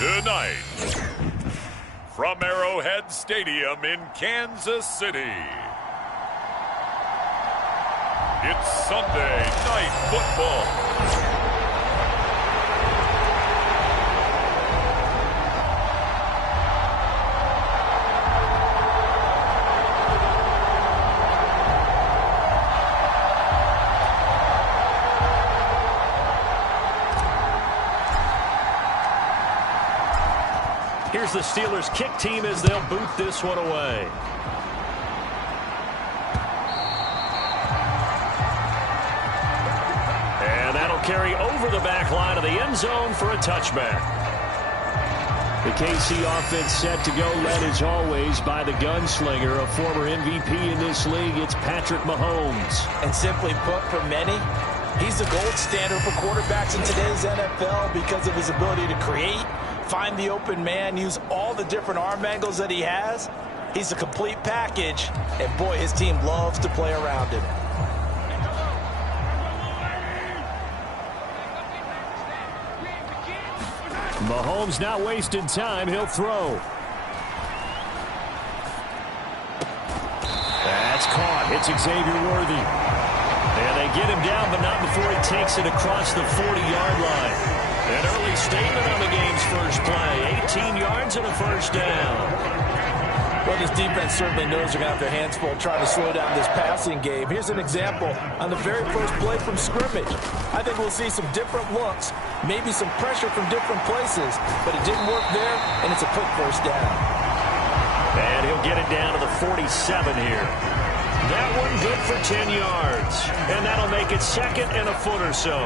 Tonight, from Arrowhead Stadium in Kansas City, it's Sunday Night Football. Here's the Steelers' kick team as they'll boot this one away. And that'll carry over the back line of the end zone for a touchback. The KC offense set to go, led as always by the gunslinger, a former MVP in this league. It's Patrick Mahomes. And simply put, for many, he's the gold standard for quarterbacks in today's NFL because of his ability to create, find the open man, use all the different arm angles that he has. He's a complete package, and boy, his team loves to play around him. Mahomes not wasting time. He'll throw. That's caught. It's Xavier Worthy. And they get him down, but not before he takes it across the 40-yard line. An early statement on the game's first play. 18 yards and a first down. Well, this defense certainly knows they're going to have their hands full trying to slow down this passing game. Here's an example on the very first play from scrimmage. I think we'll see some different looks, maybe some pressure from different places, but it didn't work there, and it's a quick first down. And he'll get it down to the 47 here. That one good for 10 yards, and that'll make it second and a foot or so.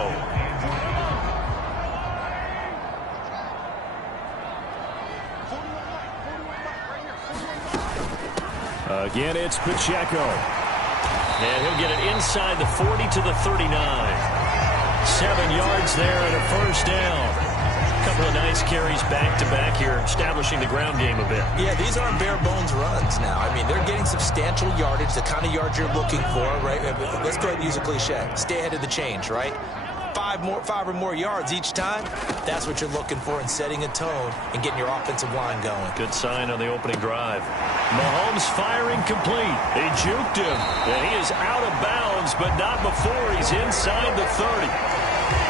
Again, it's Pacheco. And he'll get it inside the 40 to the 39. 7 yards there and a first down. A couple of nice carries back-to-back here, establishing the ground game a bit. Yeah, these aren't bare-bones runs now. I mean, they're getting substantial yardage, the kind of yards you're looking for, right? Let's go ahead and use a cliche. Stay ahead of the change, right? 5 or more yards each time, that's what you're looking for in setting a tone and getting your offensive line going. Good sign on the opening drive. Mahomes firing complete. They juked him. And he is out of bounds, but not before he's inside the 30.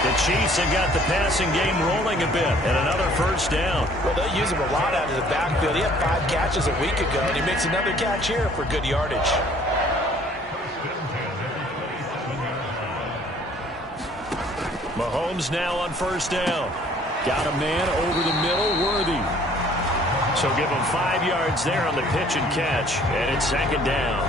The Chiefs have got the passing game rolling a bit, and another first down. Well, they'll use him a lot out of the backfield. He had 5 catches a week ago, and he makes another catch here for good yardage. Mahomes now on first down. Got a man over the middle, Worthy. So give him 5 yards there on the pitch and catch, and it's second down.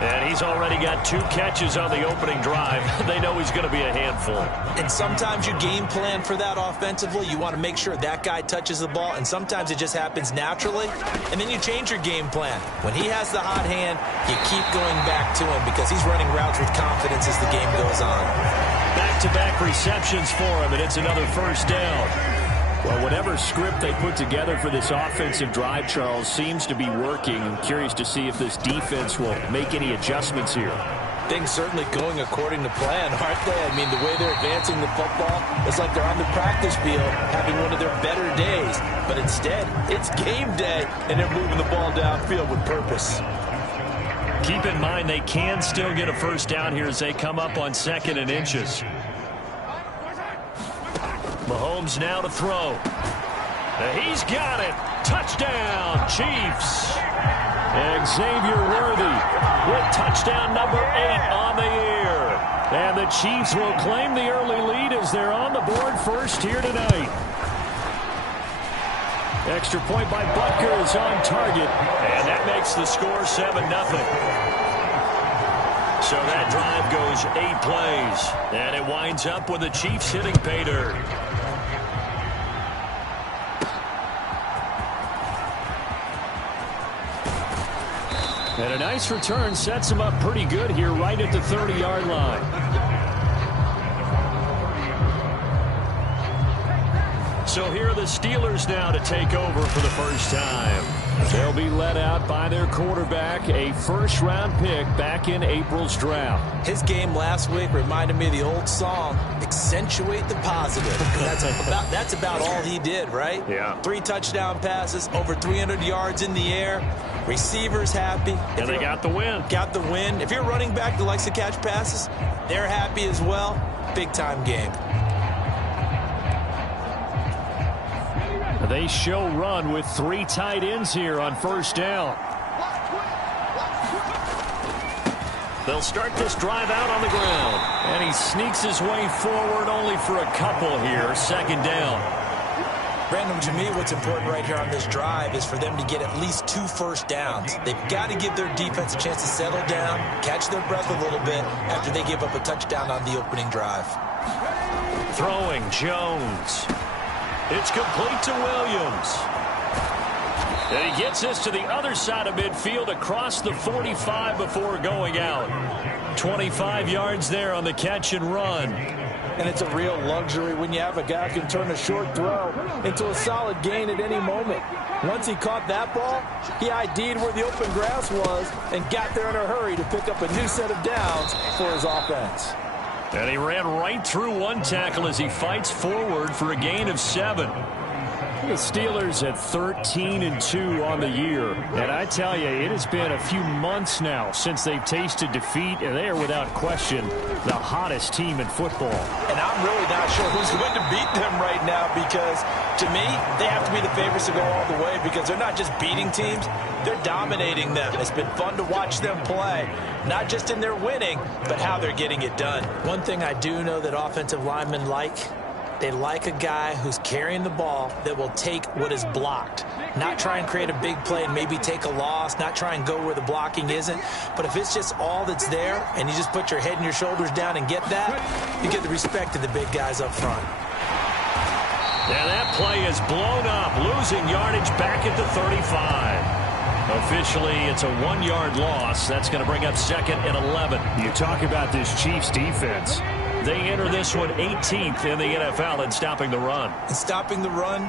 And he's already got 2 catches on the opening drive. They know he's going to be a handful. And sometimes you game plan for that offensively. You want to make sure that guy touches the ball, and sometimes it just happens naturally. And then you change your game plan. When he has the hot hand, you keep going back to him because he's running routes with confidence as the game goes on. Back-to-back receptions for him, and it's another first down. Well, whatever script they put together for this offensive drive, Charles, seems to be working. I'm curious to see if this defense will make any adjustments here. Things certainly going according to plan, aren't they? I mean, the way they're advancing the football, it's like they're on the practice field having one of their better days. But instead, it's game day, and they're moving the ball downfield with purpose. Keep in mind they can still get a first down here as they come up on 2nd and inches. Mahomes now to throw. He's got it. Touchdown, Chiefs. Xavier Worthy with touchdown number 8 on the year. And the Chiefs will claim the early lead as they're on the board first here tonight. Extra point by Butker is on target, and that makes the score 7-0. So that drive goes 8 plays, and it winds up with the Chiefs hitting pay dirt. And a nice return sets him up pretty good here right at the 30-yard line. So here are the Steelers now to take over for the first time. They'll be led out by their quarterback, a first-round pick back in April's draft. His game last week reminded me of the old song, accentuate the positive. That's about all he did, right? Yeah. 3 touchdown passes, over 300 yards in the air. Receivers happy. And they got the win. Got the win. If you're a running back that likes to catch passes, they're happy as well. Big-time game. They show run with 3 tight ends here on first down. They'll start this drive out on the ground. And he sneaks his way forward only for a couple here. Second down. Brandon, to me, what's important right here on this drive is for them to get at least 2 first downs. They've got to give their defense a chance to settle down, catch their breath a little bit after they give up a touchdown on the opening drive. Throwing, Jones. It's complete to Williams. And he gets this to the other side of midfield across the 45 before going out. 25 yards there on the catch and run. And it's a real luxury when you have a guy who can turn a short throw into a solid gain at any moment. Once he caught that ball, he ID'd where the open grass was and got there in a hurry to pick up a new set of downs for his offense. And he ran right through one tackle as he fights forward for a gain of 7. The Steelers at 13-2 on the year. And I tell you, it has been a few months now since they've tasted defeat, and they are without question the hottest team in football. And I'm really not sure who's going to beat them right now because, to me, they have to be the favorites to go all the way because they're not just beating teams, they're dominating them. It's been fun to watch them play, not just in their winning, but how they're getting it done. One thing I do know that offensive linemen like, they like a guy who's carrying the ball that will take what is blocked. Not try and create a big play and maybe take a loss, not try and go where the blocking isn't. But if it's just all that's there and you just put your head and your shoulders down and get that, you get the respect of the big guys up front. And that play is blown up, losing yardage back at the 35. Officially, it's a 1-yard loss. That's going to bring up 2nd and 11. You talk about this Chiefs defense. They enter this one 18th in the NFL in stopping the run. And stopping the run,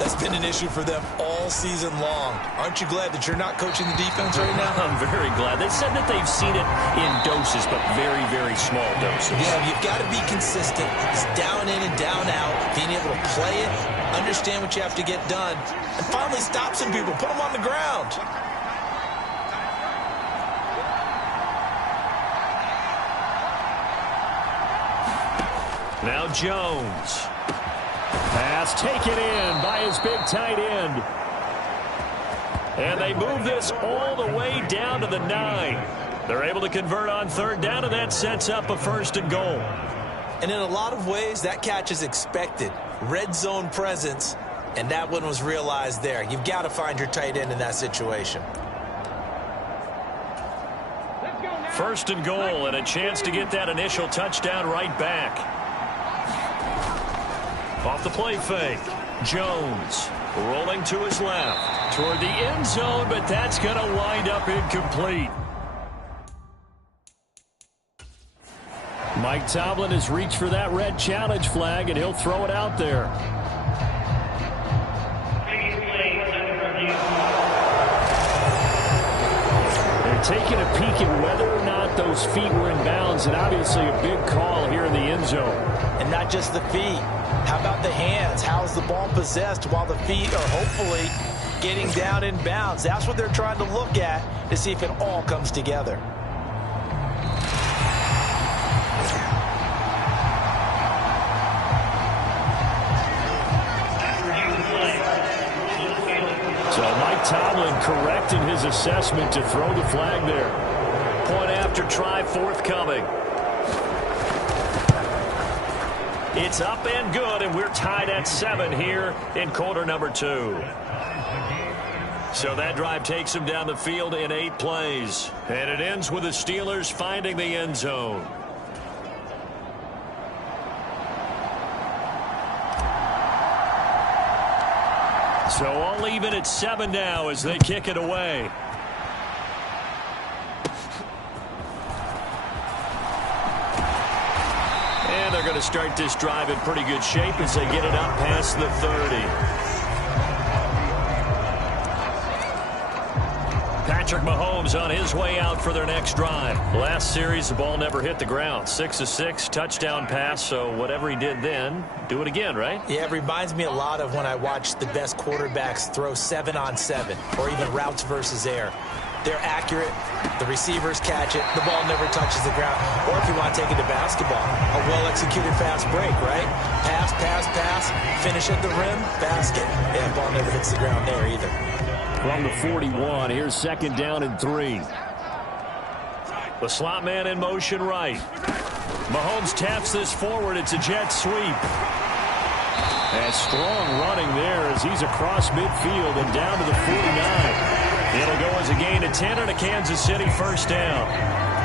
that's been an issue for them all season long. Aren't you glad that you're not coaching the defense right now? I'm very glad. They said that they've seen it in doses, but very, very small doses. Yeah, you've got to be consistent. It's down in and down out, being able to play it, understand what you have to get done, and finally stop some people, put them on the ground. Now Jones. Pass taken in by his big tight end. And they move this all the way down to the 9. They're able to convert on 3rd down, and that sets up a 1st and goal. And in a lot of ways, that catch is expected. Red zone presence, and that one was realized there. You've got to find your tight end in that situation. 1st and goal, and a chance to get that initial touchdown right back. Off the play fake, Jones rolling to his left toward the end zone, but that's going to wind up incomplete. Mike Tomlin has reached for that red challenge flag, and he'll throw it out there. They're taking a peek at whether or not those feet were in bounds, and obviously a big call here in the end zone. And not just the feet. How about the hands? How's the ball possessed while the feet are hopefully getting down in bounds? That's what they're trying to look at to see if it all comes together. So Mike Tomlin correcting his assessment to throw the flag there. Point after try forthcoming. It's up and good, and we're tied at 7 here in quarter number 2. So that drive takes them down the field in 8 plays. And it ends with the Steelers finding the end zone. So all even at 7 now as they kick it away. And they're going to start this drive in pretty good shape as they get it up past the 30. Patrick Mahomes on his way out for their next drive. Last series, the ball never hit the ground. 6 of 6, touchdown pass, so whatever he did then, do it again, right? Yeah, it reminds me a lot of when I watched the best quarterbacks throw 7-on-7 or even routes versus air. They're accurate. The receivers catch it. The ball never touches the ground. Or if you want to take it to basketball, a well-executed fast break, right? Pass, pass, pass, finish at the rim, basket. Yeah, ball never hits the ground there either. From the 41, here's 2nd down and 3. The slot man in motion right. Mahomes taps this forward. It's a jet sweep. And strong running there as he's across midfield and down to the 49. It'll go as a gain of 10 and a Kansas City first down.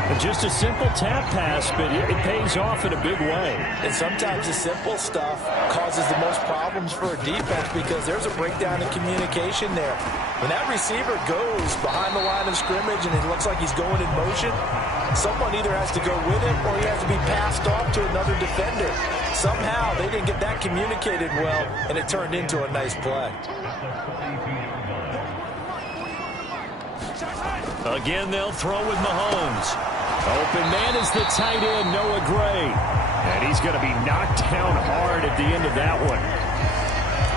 And just a simple tap pass, but it pays off in a big way. And sometimes the simple stuff causes the most problems for a defense because there's a breakdown in communication there. When that receiver goes behind the line of scrimmage and it looks like he's going in motion, someone either has to go with him or he has to be passed off to another defender. Somehow they didn't get that communicated well, and it turned into a nice play. Again, they'll throw with Mahomes. Open man is the tight end, Noah Gray. And he's going to be knocked down hard at the end of that one.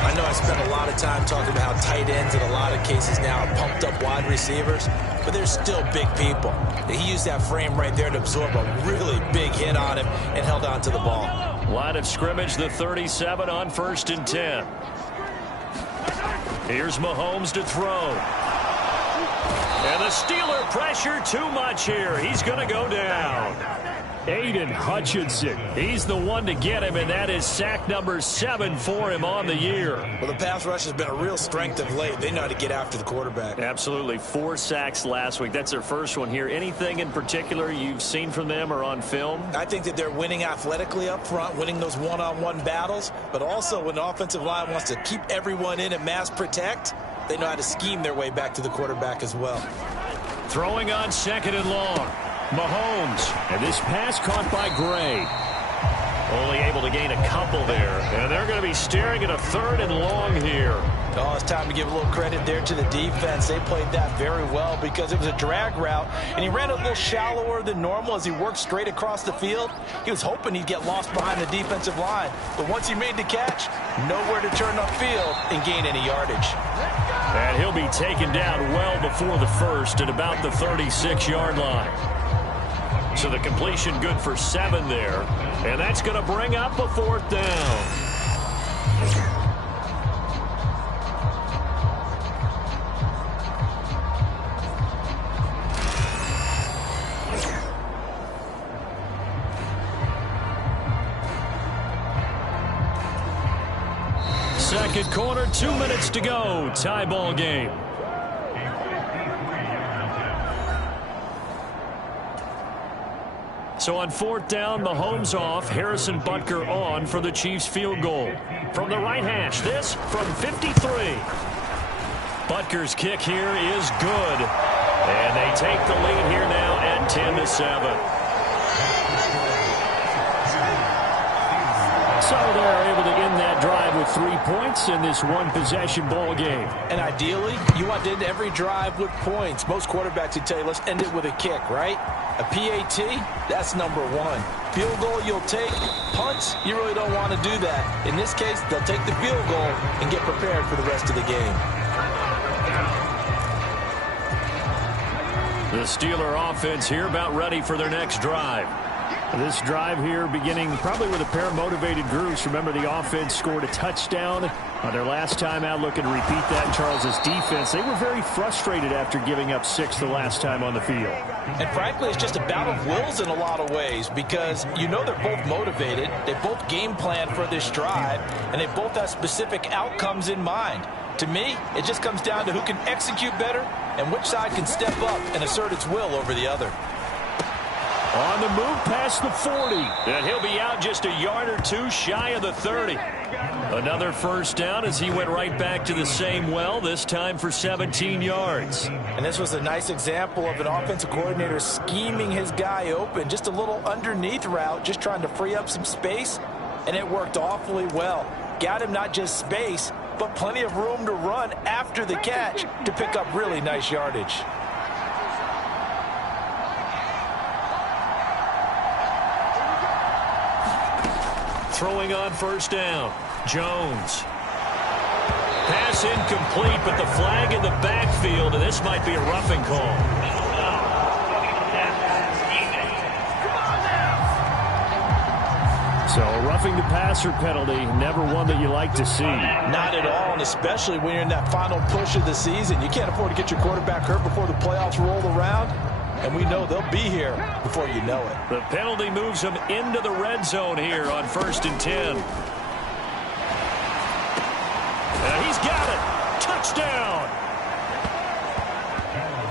I know I spent a lot of time talking about how tight ends in a lot of cases now are pumped up wide receivers, but they're still big people. He used that frame right there to absorb a really big hit on him and held on to the ball. Line of scrimmage, the 37 on 1st and 10. Here's Mahomes to throw. And the Steeler pressure too much here. He's going to go down. Aiden Hutchinson. He's the one to get him, and that is sack number 7 for him on the year. Well, the pass rush has been a real strength of late. They know how to get after the quarterback. Absolutely. 4 sacks last week. That's their first one here. Anything in particular you've seen from them or on film? I think that they're winning athletically up front, winning those one-on-one battles, but also when the offensive line wants to keep everyone in and mass protect, they know how to scheme their way back to the quarterback as well. Throwing on 2nd and long. Mahomes. And this pass caught by Gray. Only able to gain a couple there. And they're going to be staring at a 3rd and long here. Oh, it's time to give a little credit there to the defense. They played that very well because it was a drag route, and he ran a little shallower than normal as he worked straight across the field. He was hoping he'd get lost behind the defensive line, but once he made the catch, nowhere to turn upfield and gain any yardage. And he'll be taken down well before the 1st at about the 36-yard line. So the completion good for 7 there, and that's going to bring up a 4th down. Second quarter, 2 minutes to go. Tie ball game. So on 4th down, Mahomes off, Harrison Butker on for the Chiefs field goal. From the right hash, this from 53. Butker's kick here is good. And they take the lead here now at 10-7. So they're able to end that drive with 3 points in this one-possession ball game. And ideally, you want to end every drive with points. Most quarterbacks would tell you, let's end it with a kick, right? A PAT, that's number 1. Field goal you'll take. Punts, you really don't want to do that. In this case, they'll take the field goal and get prepared for the rest of the game. The Steeler offense here about ready for their next drive. This drive here beginning probably with a pair of motivated groups. Remember, the offense scored a touchdown on their last time out. Looking to repeat that in Charles's defense. They were very frustrated after giving up 6 the last time on the field. And frankly, it's just a battle of wills in a lot of ways because you know they're both motivated. They both game plan for this drive, and they both have specific outcomes in mind. To me, it just comes down to who can execute better and which side can step up and assert its will over the other. On the move past the 40. And he'll be out just a yard or 2 shy of the 30. Another first down as he went right back to the same well, this time for 17 yards. And this was a nice example of an offensive coordinator scheming his guy open. Just a little underneath route, just trying to free up some space. And it worked awfully well. Got him not just space, but plenty of room to run after the catch to pick up really nice yardage. throwing on first down. Jones. Pass incomplete, but the flag in the backfield, and this might be a roughing call. So a roughing the passer penalty, never one that you like to see. Not at all, and especially when you're in that final push of the season. You can't afford to get your quarterback hurt before the playoffs roll around, and we know they'll be here before you know it. The penalty moves him into the red zone here on 1st and 10. He's got it. Touchdown.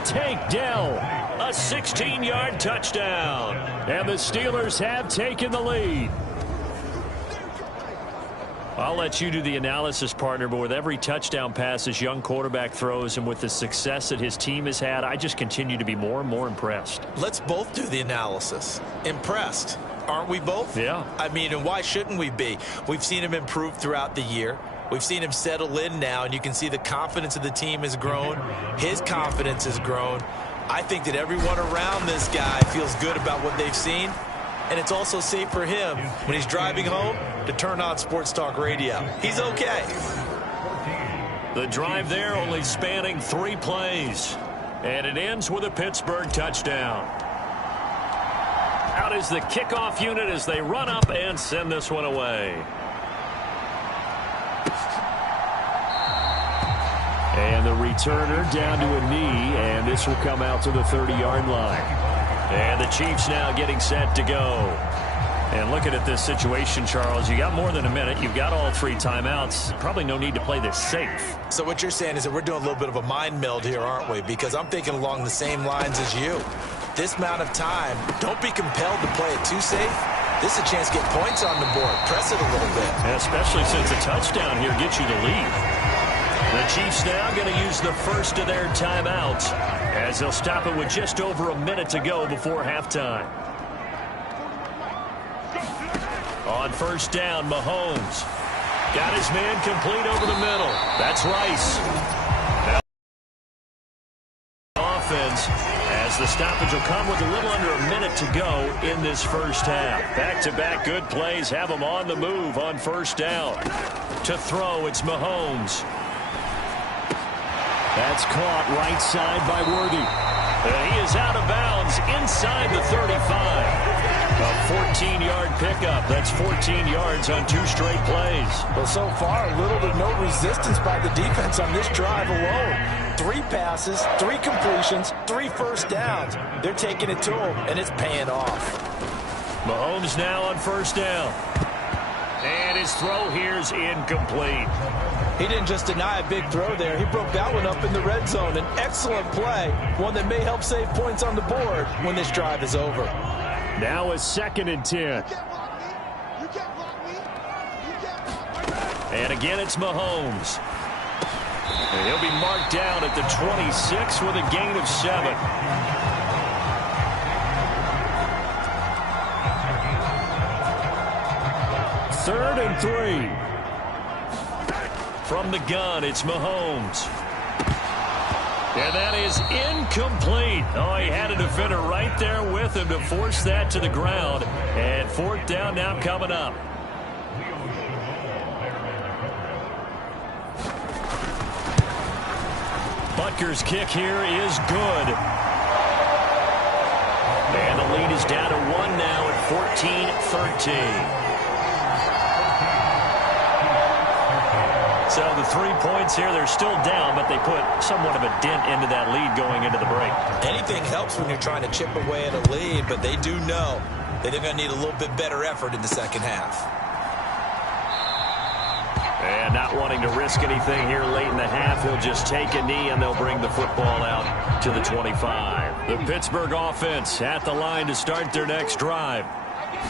Tank Dell, a 16-yard touchdown. And the Steelers have taken the lead. I'll let you do the analysis, partner, but with every touchdown pass this young quarterback throws and with the success that his team has had, I just continue to be more and more impressed. Let's both do the analysis. Impressed. Aren't we both? Yeah. I mean, and why shouldn't we be? We've seen him improve throughout the year. We've seen him settle in now, and you can see the confidence of the team has grown. His confidence has grown. I think that everyone around this guy feels good about what they've seen, and it's also safe for him when he's driving home to turn on Sports Talk Radio. He's okay. The drive there only spanning 3 plays, and it ends with a Pittsburgh touchdown. Out is the kickoff unit as they run up and send this one away. And the returner down to a knee, and this will come out to the 30-yard line. And the Chiefs now getting set to go. And looking at this situation, Charles, you got more than a minute. You've got all 3 timeouts. Probably no need to play this safe. So what you're saying is that we're doing a little bit of a mind meld here, aren't we? Because I'm thinking along the same lines as you. This amount of time, don't be compelled to play it too safe. This is a chance to get points on the board. Press it a little bit. And especially since a touchdown here gets you the lead. The Chiefs now going to use the first of their timeouts as they'll stop it with just over a minute to go before halftime. On first down, Mahomes got his man complete over the middle. That's Rice. Now, offense as the stoppage will come with a little under a minute to go in this first half. Back-to-back good plays have them on the move on first down. To throw, it's Mahomes. That's caught right side by Worthy. He is out of bounds inside the 35. A 14-yard pickup. That's 14 yards on 2 straight plays. Well, so far, little to no resistance by the defense on this drive alone. 3 passes, 3 completions, 3 first downs. They're taking it to him, and it's paying off. Mahomes now on first down. And his throw here is incomplete. He didn't just deny a big throw there. He broke that one up in the red zone. An excellent play, one that may help save points on the board when this drive is over. Now a 2nd and 10. And again, it's Mahomes. And he'll be marked down at the 26 with a gain of 7. Third and 3. From the gun, it's Mahomes. And that is incomplete. Oh, he had a defender right there with him to force that to the ground. And 4th down now coming up. Butker's kick here is good. And the lead is down to 1 now at 14-13. So the 3 points here, they're still down, but they put somewhat of a dent into that lead going into the break. Anything helps when you're trying to chip away at a lead, but they do know that they're going to need a little bit better effort in the second half. And not wanting to risk anything here late in the half, he'll just take a knee, and they'll bring the football out to the 25. The Pittsburgh offense at the line to start their next drive.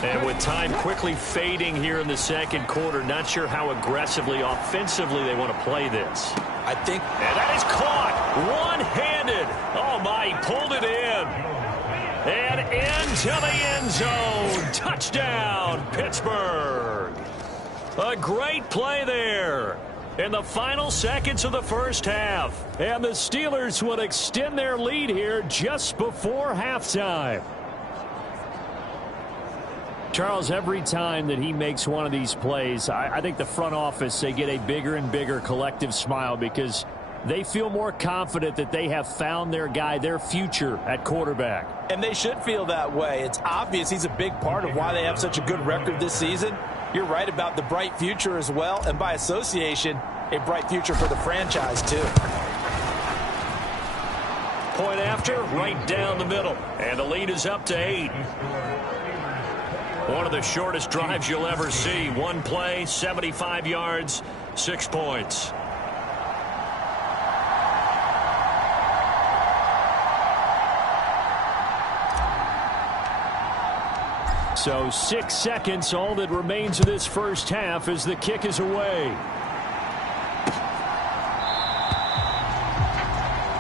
And with time quickly fading here in the second quarter, not sure how aggressively, offensively they want to play this. I think. And that is caught one-handed. Oh, my, he pulled it in. And into the end zone. Touchdown, Pittsburgh. A great play there in the final seconds of the first half. And the Steelers would extend their lead here just before halftime. Charles, every time that he makes one of these plays, I think the front office, they get a bigger and bigger collective smile because they feel more confident that they have found their guy, their future at quarterback. And they should feel that way. It's obvious he's a big part of why they have such a good record this season. You're right about the bright future as well, and by association, a bright future for the franchise too. Point after, right down the middle, and the lead is up to 8. One of the shortest drives you'll ever see. One play, 75 yards, 6 points. So 6 seconds, all that remains of this first half as the kick is away.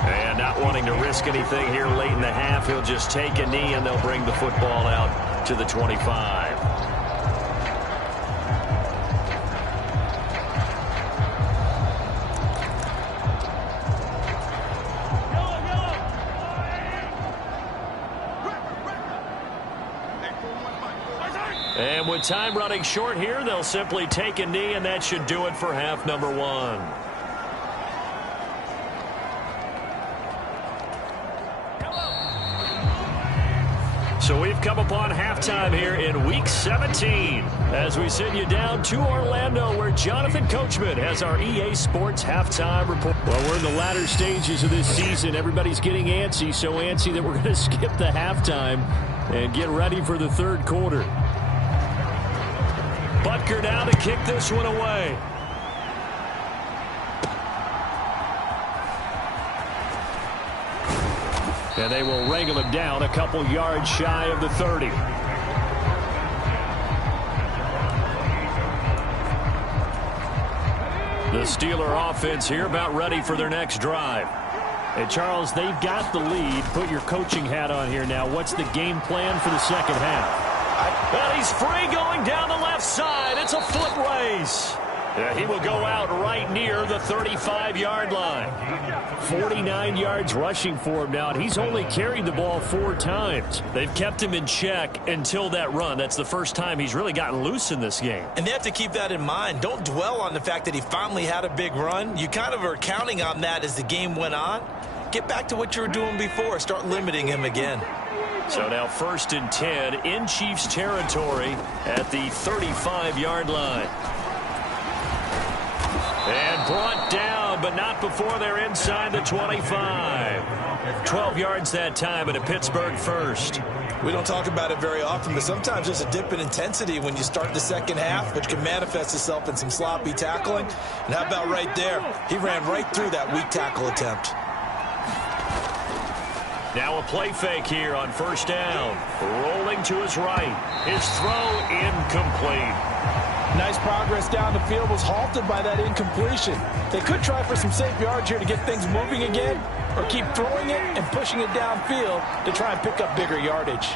And not wanting to risk anything here late in the half, he'll just take a knee and they'll bring the football out to the 25. And with time running short here, they'll simply take a knee, and that should do it for half number 1. So we've come upon halftime here in Week 17 as we send you down to Orlando where Jonathan Coachman has our EA Sports Halftime Report. Well, we're in the latter stages of this season. Everybody's getting antsy, so antsy that we're going to skip the halftime and get ready for the third quarter. Butker now to kick this one away. And they will wrangle him down a couple yards shy of the 30. The Steeler offense here about ready for their next drive. And Charles, they've got the lead. Put your coaching hat on here now. What's the game plan for the second half? Well, he's free going down the left side. It's a foot race. Yeah, he will go out right near the 35-yard line. 49 yards rushing for him now, and he's only carried the ball 4 times. They've kept him in check until that run. That's the first time he's really gotten loose in this game. And they have to keep that in mind. Don't dwell on the fact that he finally had a big run. You kind of are counting on that as the game went on. Get back to what you were doing before. Start limiting him again. So now 1st and 10 in Chiefs territory at the 35-yard line. And brought down, but not before they're inside the 25. 12 yards that time and a Pittsburgh first. We don't talk about it very often, but sometimes there's a dip in intensity when you start the second half, which can manifest itself in some sloppy tackling. And how about right there? He ran right through that weak tackle attempt. Now a play fake here on 1st down. Rolling to his right. His throw incomplete. Nice progress down the field was halted by that incompletion. They could try for some safe yards here to get things moving again, or keep throwing it and pushing it downfield to try and pick up bigger yardage.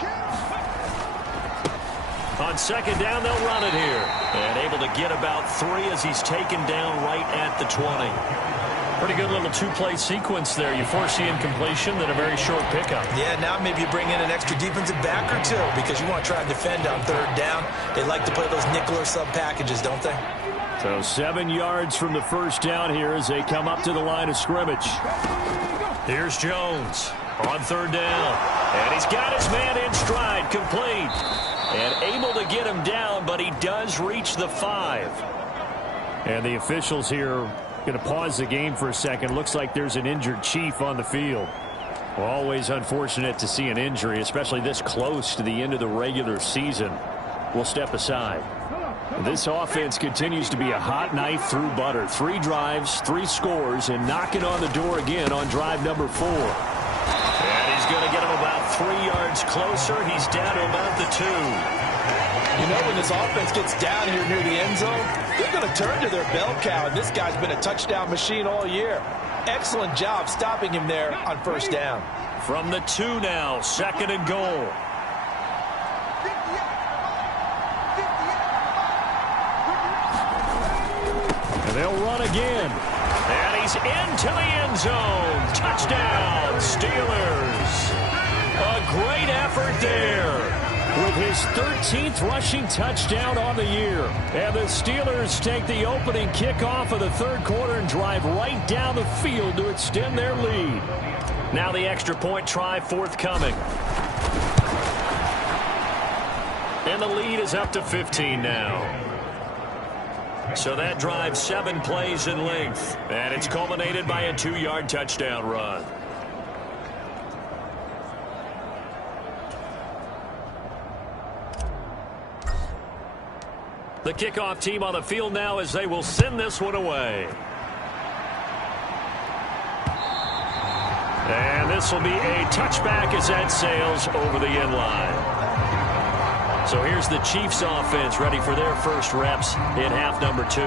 On 2nd down, they'll run it here. And able to get about 3 as he's taken down right at the 20. Pretty good little 2-play sequence there. You force the incompletion, then a very short pickup. Yeah, now maybe you bring in an extra defensive back or 2 because you want to try and defend on 3rd down. They like to play those nickel or sub packages, don't they? So 7 yards from the 1st down here as they come up to the line of scrimmage. Here's Jones on 3rd down. And he's got his man in stride, complete. And able to get him down, but he does reach the 5. And the officials here going to pause the game for a second. Looks like there's an injured Chief on the field. Well, always unfortunate to see an injury, especially this close to the end of the regular season. We'll step aside. This offense continues to be a hot knife through butter. 3 drives, 3 scores, and knocking on the door again on drive number 4. And he's going to get him about 3 yards closer. He's down to about the 2. You know, when this offense gets down here near the end zone, they're going to turn to their bell cow, and this guy's been a touchdown machine all year. Excellent job stopping him there on 1st down. From the 2 now, 2nd and goal. And they'll run again. And he's into the end zone. Touchdown, Steelers. A great effort there. with his 13th rushing touchdown on the year. And the Steelers take the opening kickoff of the third quarter and drive right down the field to extend their lead. Now the extra point try forthcoming. And the lead is up to 15 now. So that drives 7 plays in length. And it's culminated by a 2-yard touchdown run. The kickoff team on the field now as they will send this one away. And this will be a touchback as that sails over the end line. So here's the Chiefs offense ready for their first reps in half number 2.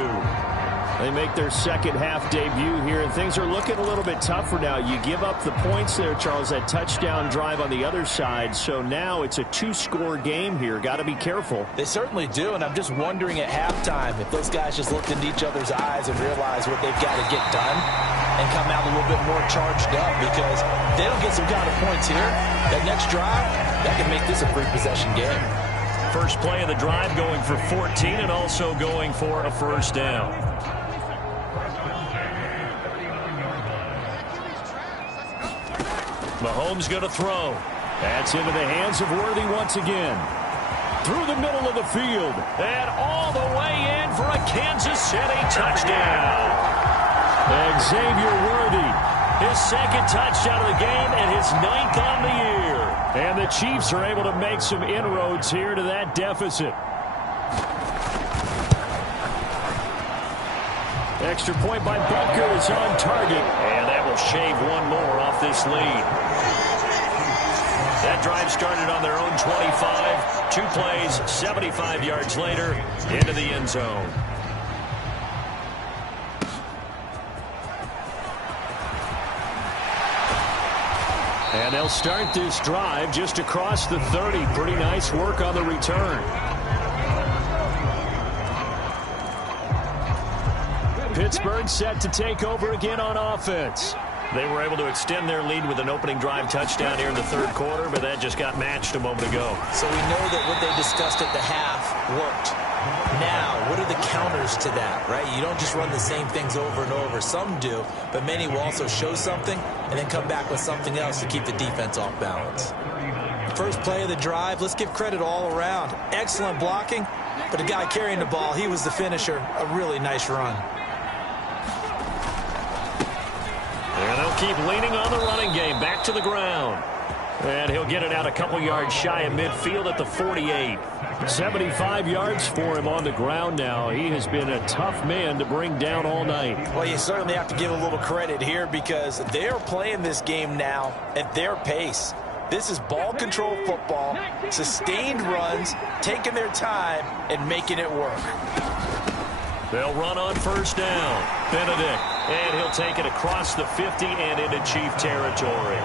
They make their second half debut here, and things are looking a little bit tougher now. You give up the points there, Charles, that touchdown drive on the other side. So now it's a 2-score game here. Got to be careful. They certainly do, and I'm just wondering at halftime if those guys just looked into each other's eyes and realized what they've got to get done and come out a little bit more charged up, because if they don't get some kind of points here, that next drive, that can make this a 3-possession game. First play of the drive going for 14 and also going for a first down. Mahomes going to throw. That's into the hands of Worthy once again. Through the middle of the field. And all the way in for a Kansas City touchdown. Xavier Worthy. His second touchdown of the game and his 9th on the year. And the Chiefs are able to make some inroads here to that deficit. Extra point by Butker is on target. And that will shave one more off this lead. That drive started on their own 25. 2 plays, 75 yards later, into the end zone. And they'll start this drive just across the 30. Pretty nice work on the return. Pittsburgh set to take over again on offense. They were able to extend their lead with an opening drive touchdown here in the third quarter, but that just got matched a moment ago. So we know that what they discussed at the half worked. Now, what are the counters to that, right? You don't just run the same things over and over. Some do, but many will also show something and then come back with something else to keep the defense off balance. First play of the drive, let's give credit all around. Excellent blocking, but the guy carrying the ball, he was the finisher. A really nice run. And they'll keep leaning on the running game. Back to the ground. And he'll get it out a couple yards shy of midfield at the 48. 75 yards for him on the ground now. He has been a tough man to bring down all night. Well, you certainly have to give a little credit here because they're playing this game now at their pace. This is ball control football, sustained runs, taking their time and making it work. They'll run on first down. Benedict. And he'll take it across the 50 and into Chief territory.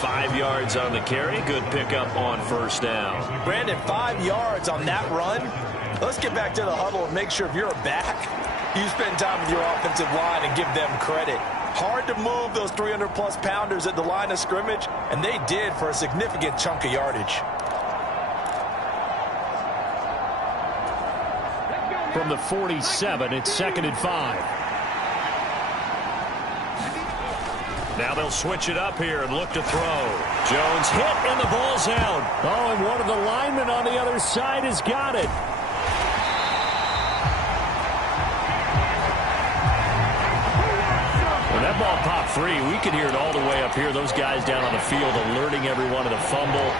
5 yards on the carry. Good pickup on first down. Brandon, 5 yards on that run. Let's get back to the huddle and make sure if you're back, you spend time with your offensive line and give them credit. Hard to move those 300-plus pounders at the line of scrimmage, and they did for a significant chunk of yardage. From the 47, it's 2nd and 5. Now they'll switch it up here and look to throw. Jones hit and the ball's out. Oh, and one of the linemen on the other side has got it. When that ball popped free, we could hear it all the way up here. Those guys down on the field alerting everyone of the fumble.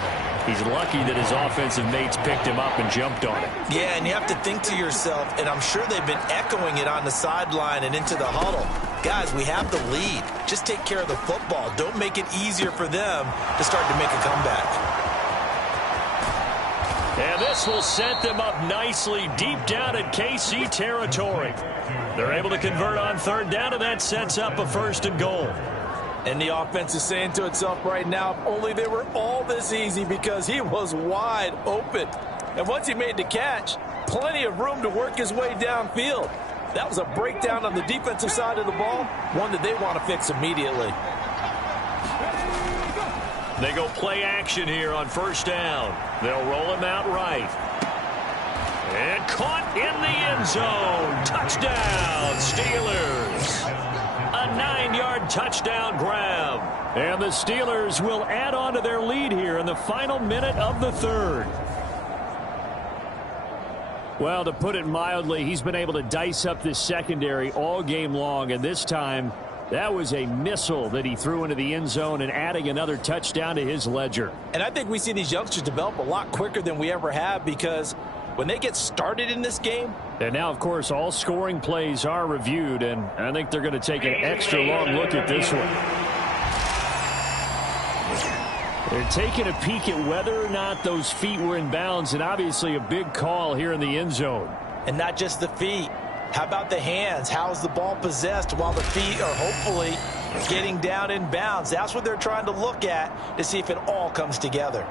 He's lucky that his offensive mates picked him up and jumped on it. Yeah, and you have to think to yourself, and I'm sure they've been echoing it on the sideline and into the huddle. Guys, we have the lead. Just take care of the football. Don't make it easier for them to start to make a comeback. And this will set them up nicely deep down in KC territory. They're able to convert on third down, and that sets up a 1st and goal. And the offense is saying to itself right now, if only they were all this easy, because he was wide open. And once he made the catch, plenty of room to work his way downfield. That was a breakdown on the defensive side of the ball, one that they want to fix immediately. They go play action here on first down. They'll roll him out right. And caught in the end zone. Touchdown, Steelers. A 9-yard touchdown grab. And the Steelers will add on to their lead here in the final minute of the third. Well, to put it mildly, he's been able to dice up this secondary all game long, and this time that was a missile that he threw into the end zone and adding another touchdown to his ledger. And I think we see these youngsters develop a lot quicker than we ever have, because when they get started in this game. And now, of course, all scoring plays are reviewed, and I think they're going to take an extra long look at this one. They're taking a peek at whether or not those feet were in bounds, and obviously a big call here in the end zone. And not just the feet. How about the hands? How's the ball possessed while the feet are hopefully getting down in bounds? That's what they're trying to look at to see if it all comes together.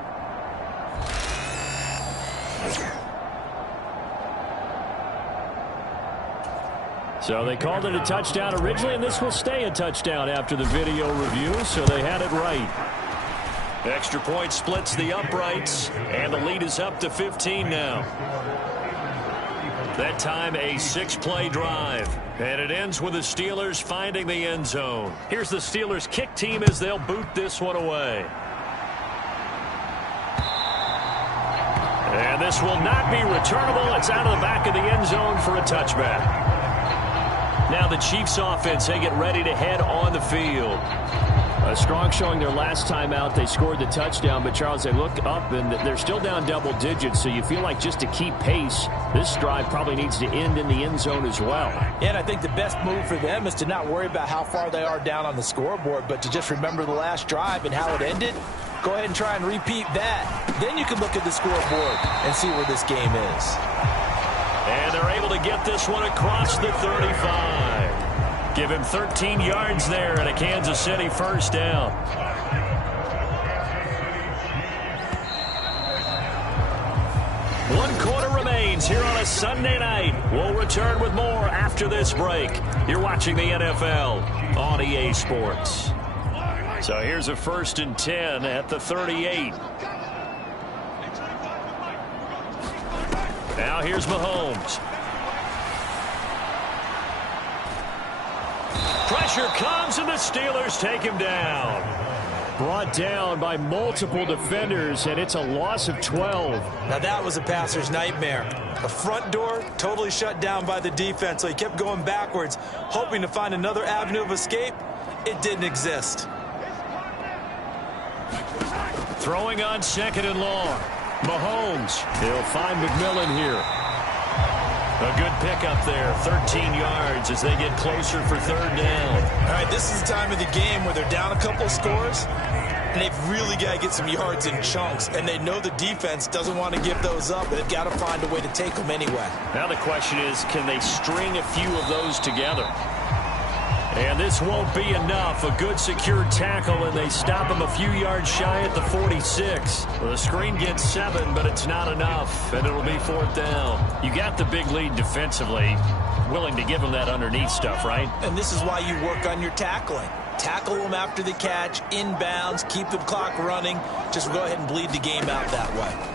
So they called it a touchdown originally, and this will stay a touchdown after the video review, so they had it right. Extra point splits the uprights, and the lead is up to 15 now. That time a 6-play drive, and it ends with the Steelers finding the end zone. Here's the Steelers kick team as they'll boot this one away. And this will not be returnable. It's out of the back of the end zone for a touchback. Now the Chiefs offense, they get ready to head on the field. A strong showing their last time out. They scored the touchdown, but Charles, they look up and they're still down double digits, so you feel like just to keep pace, this drive probably needs to end in the end zone as well. Yeah, and I think the best move for them is to not worry about how far they are down on the scoreboard, but to just remember the last drive and how it ended. Go ahead and try and repeat that. Then you can look at the scoreboard and see where this game is. And they're able to get this one across the 35. Give him 13 yards there and a Kansas City first down. One quarter remains here on a Sunday night. We'll return with more after this break. You're watching the NFL on EA Sports. So here's a 1st and 10 at the 38. Now here's Mahomes. Pressure comes, and the Steelers take him down. Brought down by multiple defenders, and it's a loss of 12. Now that was a passer's nightmare. The front door totally shut down by the defense, so he kept going backwards, hoping to find another avenue of escape. It didn't exist. Throwing on 2nd and long. Mahomes. He'll find McMillan here. A good pickup there, 13 yards as they get closer for 3rd down. All right, this is the time of the game where they're down a couple of scores, and they've really got to get some yards in chunks, and they know the defense doesn't want to give those up, but they've got to find a way to take them anyway. Now the question is, can they string a few of those together? And this won't be enough. A good secure tackle, and they stop him a few yards shy at the 46. Well, the screen gets 7, but it's not enough, and it'll be 4th down. You got the big lead defensively. Willing to give them that underneath stuff, right? And this is why you work on your tackling. Tackle them after the catch, inbounds, keep the clock running. Just go ahead and bleed the game out that way.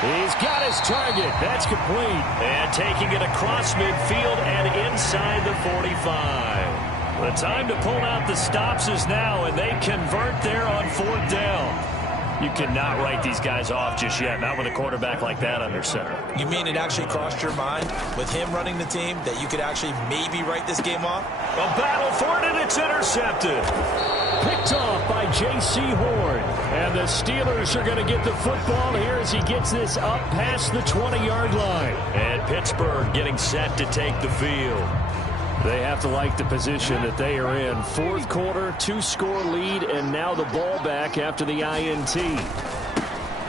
He's got his target. That's complete. And taking it across midfield and inside the 45. The time to pull out the stops is now, and they convert there on 4th down. You cannot write these guys off just yet, not with a quarterback like that under center. You mean it actually crossed your mind with him running the team that you could actually maybe write this game off? A battle for it, and it's intercepted. Picked off by J.C. Horn. And the Steelers are going to get the football here as he gets this up past the 20-yard line. And Pittsburgh getting set to take the field. They have to like the position that they are in. 4th quarter, 2-score lead, and now the ball back after the INT.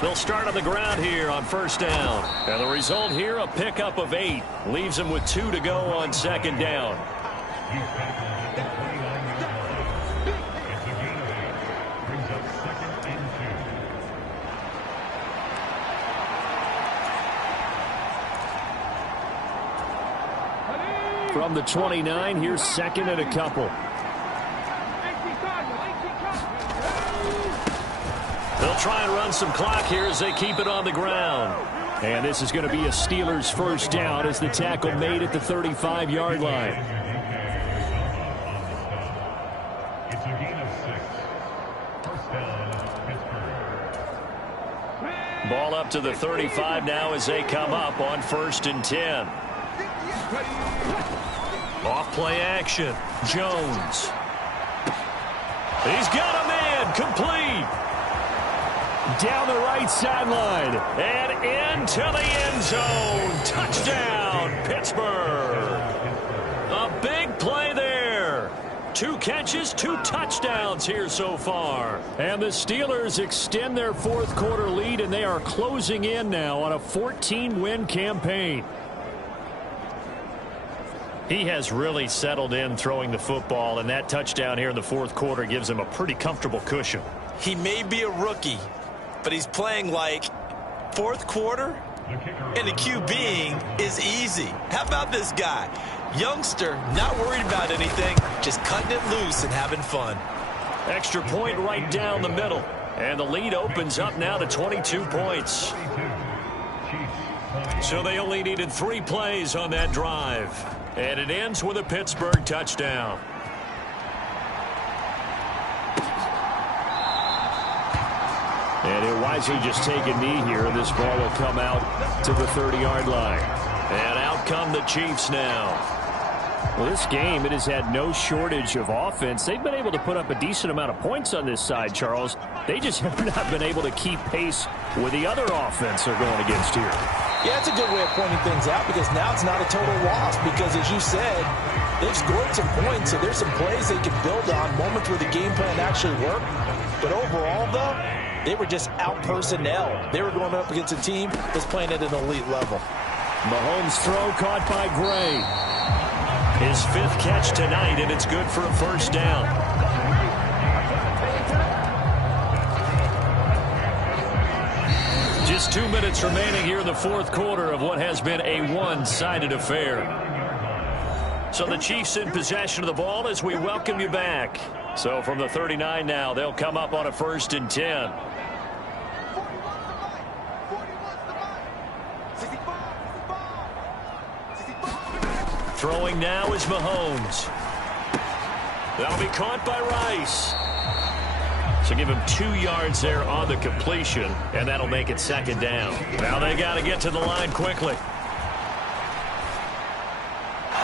They'll start on the ground here on 1st down. And the result here, a pickup of 8. Leaves them with 2 to go on 2nd down. From the 29, here's 2nd and a couple. try and run some clock here as they keep it on the ground. And this is going to be a Steelers first down as the tackle made at the 35-yard line. It's a gain of 6. First down, Pittsburgh. Ball up to the 35 now as they come up on 1st and 10. Off play action. Jones. He's got a man. Complete. Down the right sideline. And into the end zone. Touchdown, Pittsburgh. A big play there. 2 catches, 2 touchdowns here so far. And the Steelers extend their fourth quarter lead, and they are closing in now on a 14-win campaign. He has really settled in throwing the football, and that touchdown here in the fourth quarter gives him a pretty comfortable cushion. He may be a rookie, but he's playing like fourth quarter, and the QBing is easy. How about this guy? Youngster, not worried about anything, just cutting it loose and having fun. Extra point right down the middle, and the lead opens up now to 22 points. So they only needed 3 plays on that drive, and it ends with a Pittsburgh touchdown. And he'll wisely just take a knee here. This ball will come out to the 30-yard line. And out come the Chiefs now. Well, this game, it has had no shortage of offense. They've been able to put up a decent amount of points on this side, Charles. They just have not been able to keep pace with the other offense they're going against here. Yeah, it's a good way of pointing things out because now it's not a total loss because, as you said, they've scored some points, so there's some plays they can build on, moments where the game plan actually worked. But overall, though, they were just out-personnel. They were going up against a team that's playing at an elite level. Mahomes' throw caught by Gray. His 5th catch tonight, and it's good for a first down. Just 2 minutes remaining here in the fourth quarter of what has been a one-sided affair. So the Chiefs in possession of the ball as we welcome you back. So from the 39 now, they'll come up on a 1st and 10. Throwing now is Mahomes. That'll be caught by Rice. So give him 2 yards there on the completion, and that'll make it 2nd down. Now they got to get to the line quickly.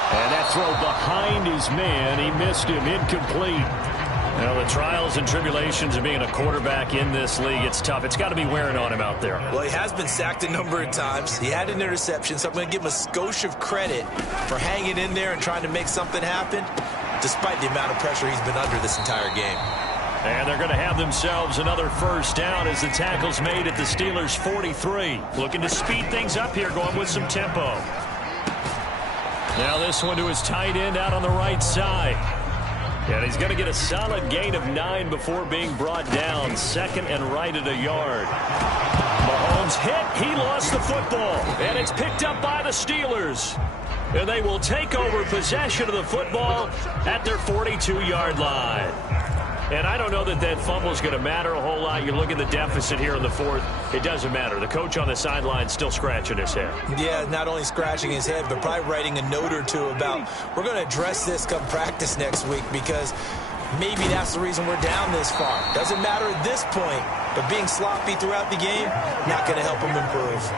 And that throw behind his man, he missed him, incomplete. Well, the trials and tribulations of being a quarterback in this league, it's tough. It's got to be wearing on him out there. Well, he has been sacked a number of times. He had an interception, so I'm going to give him a skosh of credit for hanging in there and trying to make something happen, despite the amount of pressure he's been under this entire game. And they're going to have themselves another first down as the tackle's made at the Steelers' 43. Looking to speed things up here, going with some tempo. Now this one to his tight end out on the right side. And he's going to get a solid gain of 9 before being brought down. 2nd and right at a yard. Mahomes hit. He lost the football. And it's picked up by the Steelers. And they will take over possession of the football at their 42-yard line. And I don't know that that fumble is going to matter a whole lot. You look at the deficit here in the fourth. It doesn't matter. The coach on the sideline still scratching his head. Yeah, not only scratching his head, but probably writing a note or two about we're going to address this come practice next week because maybe that's the reason we're down this far. Doesn't matter at this point, but being sloppy throughout the game, not going to help him improve.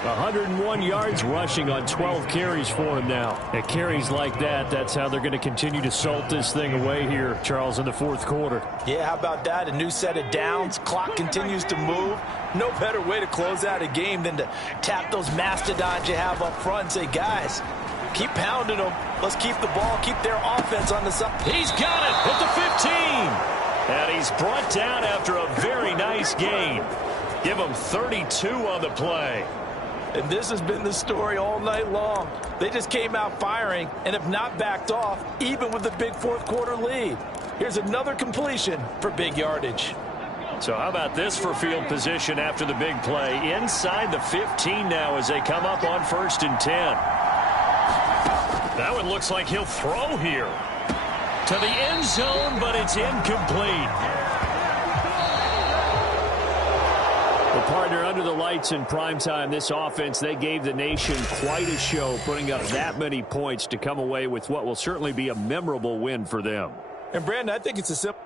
101 yards rushing on 12 carries for him now. At carries like that, that's how they're going to continue to salt this thing away here, Charles, in the fourth quarter. Yeah, how about that? A new set of downs. Clock continues to move. No better way to close out a game than to tap those mastodons you have up front and say, guys, keep pounding them. Let's keep the ball, keep their offense on the side. He's got it at the 15. And he's brought down after a very nice gain. Give him 32 on the play. And this has been the story all night long. They just came out firing and have not backed off, even with the big fourth quarter lead. Here's another completion for big yardage. So how about this for field position after the big play? Inside the 15 now as they come up on 1st and 10. That one looks like he'll throw here. To the end zone, but it's incomplete. Partner, under the lights in primetime, this offense, they gave the nation quite a show, putting up that many points to come away with what will certainly be a memorable win for them. And, Brandon, I think it's a simple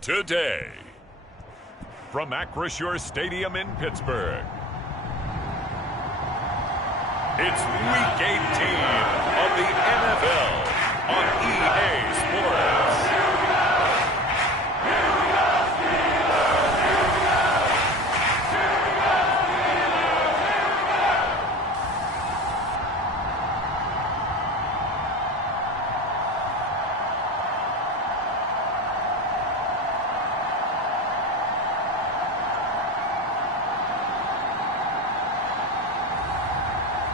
today. From r2r034's Stadium in Pittsburgh, it's Week 18 of the NFL on EA Sports.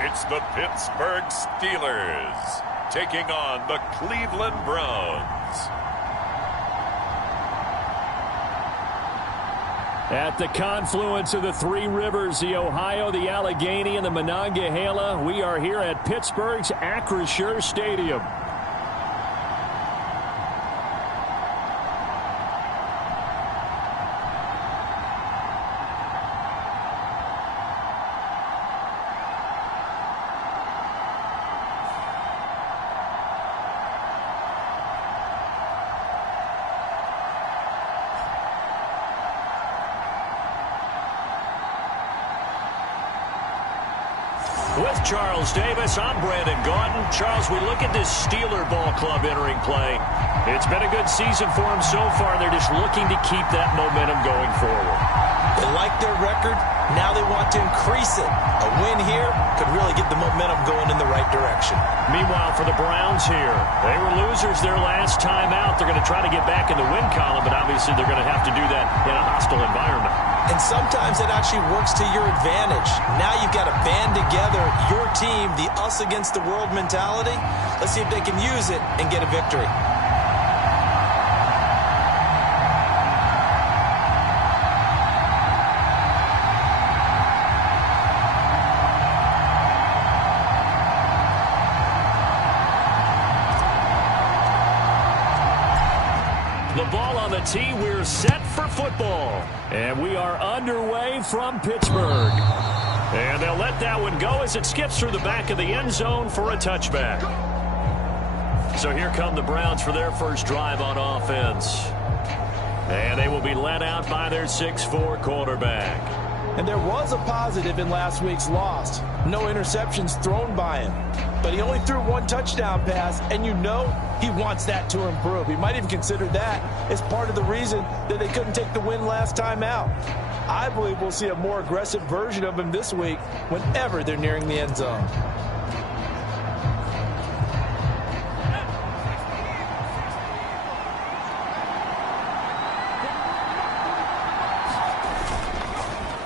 It's the Pittsburgh Steelers taking on the Cleveland Browns. At the confluence of the three rivers, the Ohio, the Allegheny, and the Monongahela, we are here at Pittsburgh's r2r Stadium. With Charles Davis, I'm Brandon Gaudin. Charles, we look at this Steeler ball club entering play. It's been a good season for them so far. They're just looking to keep that momentum going forward. They like their record. Now they want to increase it. A win here could really get the momentum going in the right direction. Meanwhile, for the Browns here, they were losers their last time out. They're going to try to get back in the win column, but obviously they're going to have to do that in a hostile environment. And sometimes it actually works to your advantage. Now you've got to band together your team, the us against the world mentality. Let's see if they can use it and get a victory. The ball on the tee, we're set for football. And we are underway from Pittsburgh. And they'll let that one go as it skips through the back of the end zone for a touchback. So here come the Browns for their first drive on offense. And they will be led out by their 6'4" quarterback. And there was a positive in last week's loss. No interceptions thrown by him. But he only threw one touchdown pass, and you know he wants that to improve. He might even consider that as part of the reason that they couldn't take the win last time out. I believe we'll see a more aggressive version of him this week whenever they're nearing the end zone.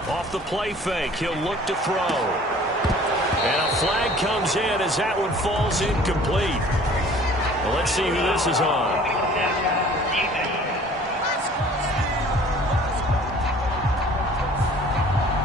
Off the play fake, he'll look to throw. And a flag comes in as that one falls incomplete. Well, let's see who this is on.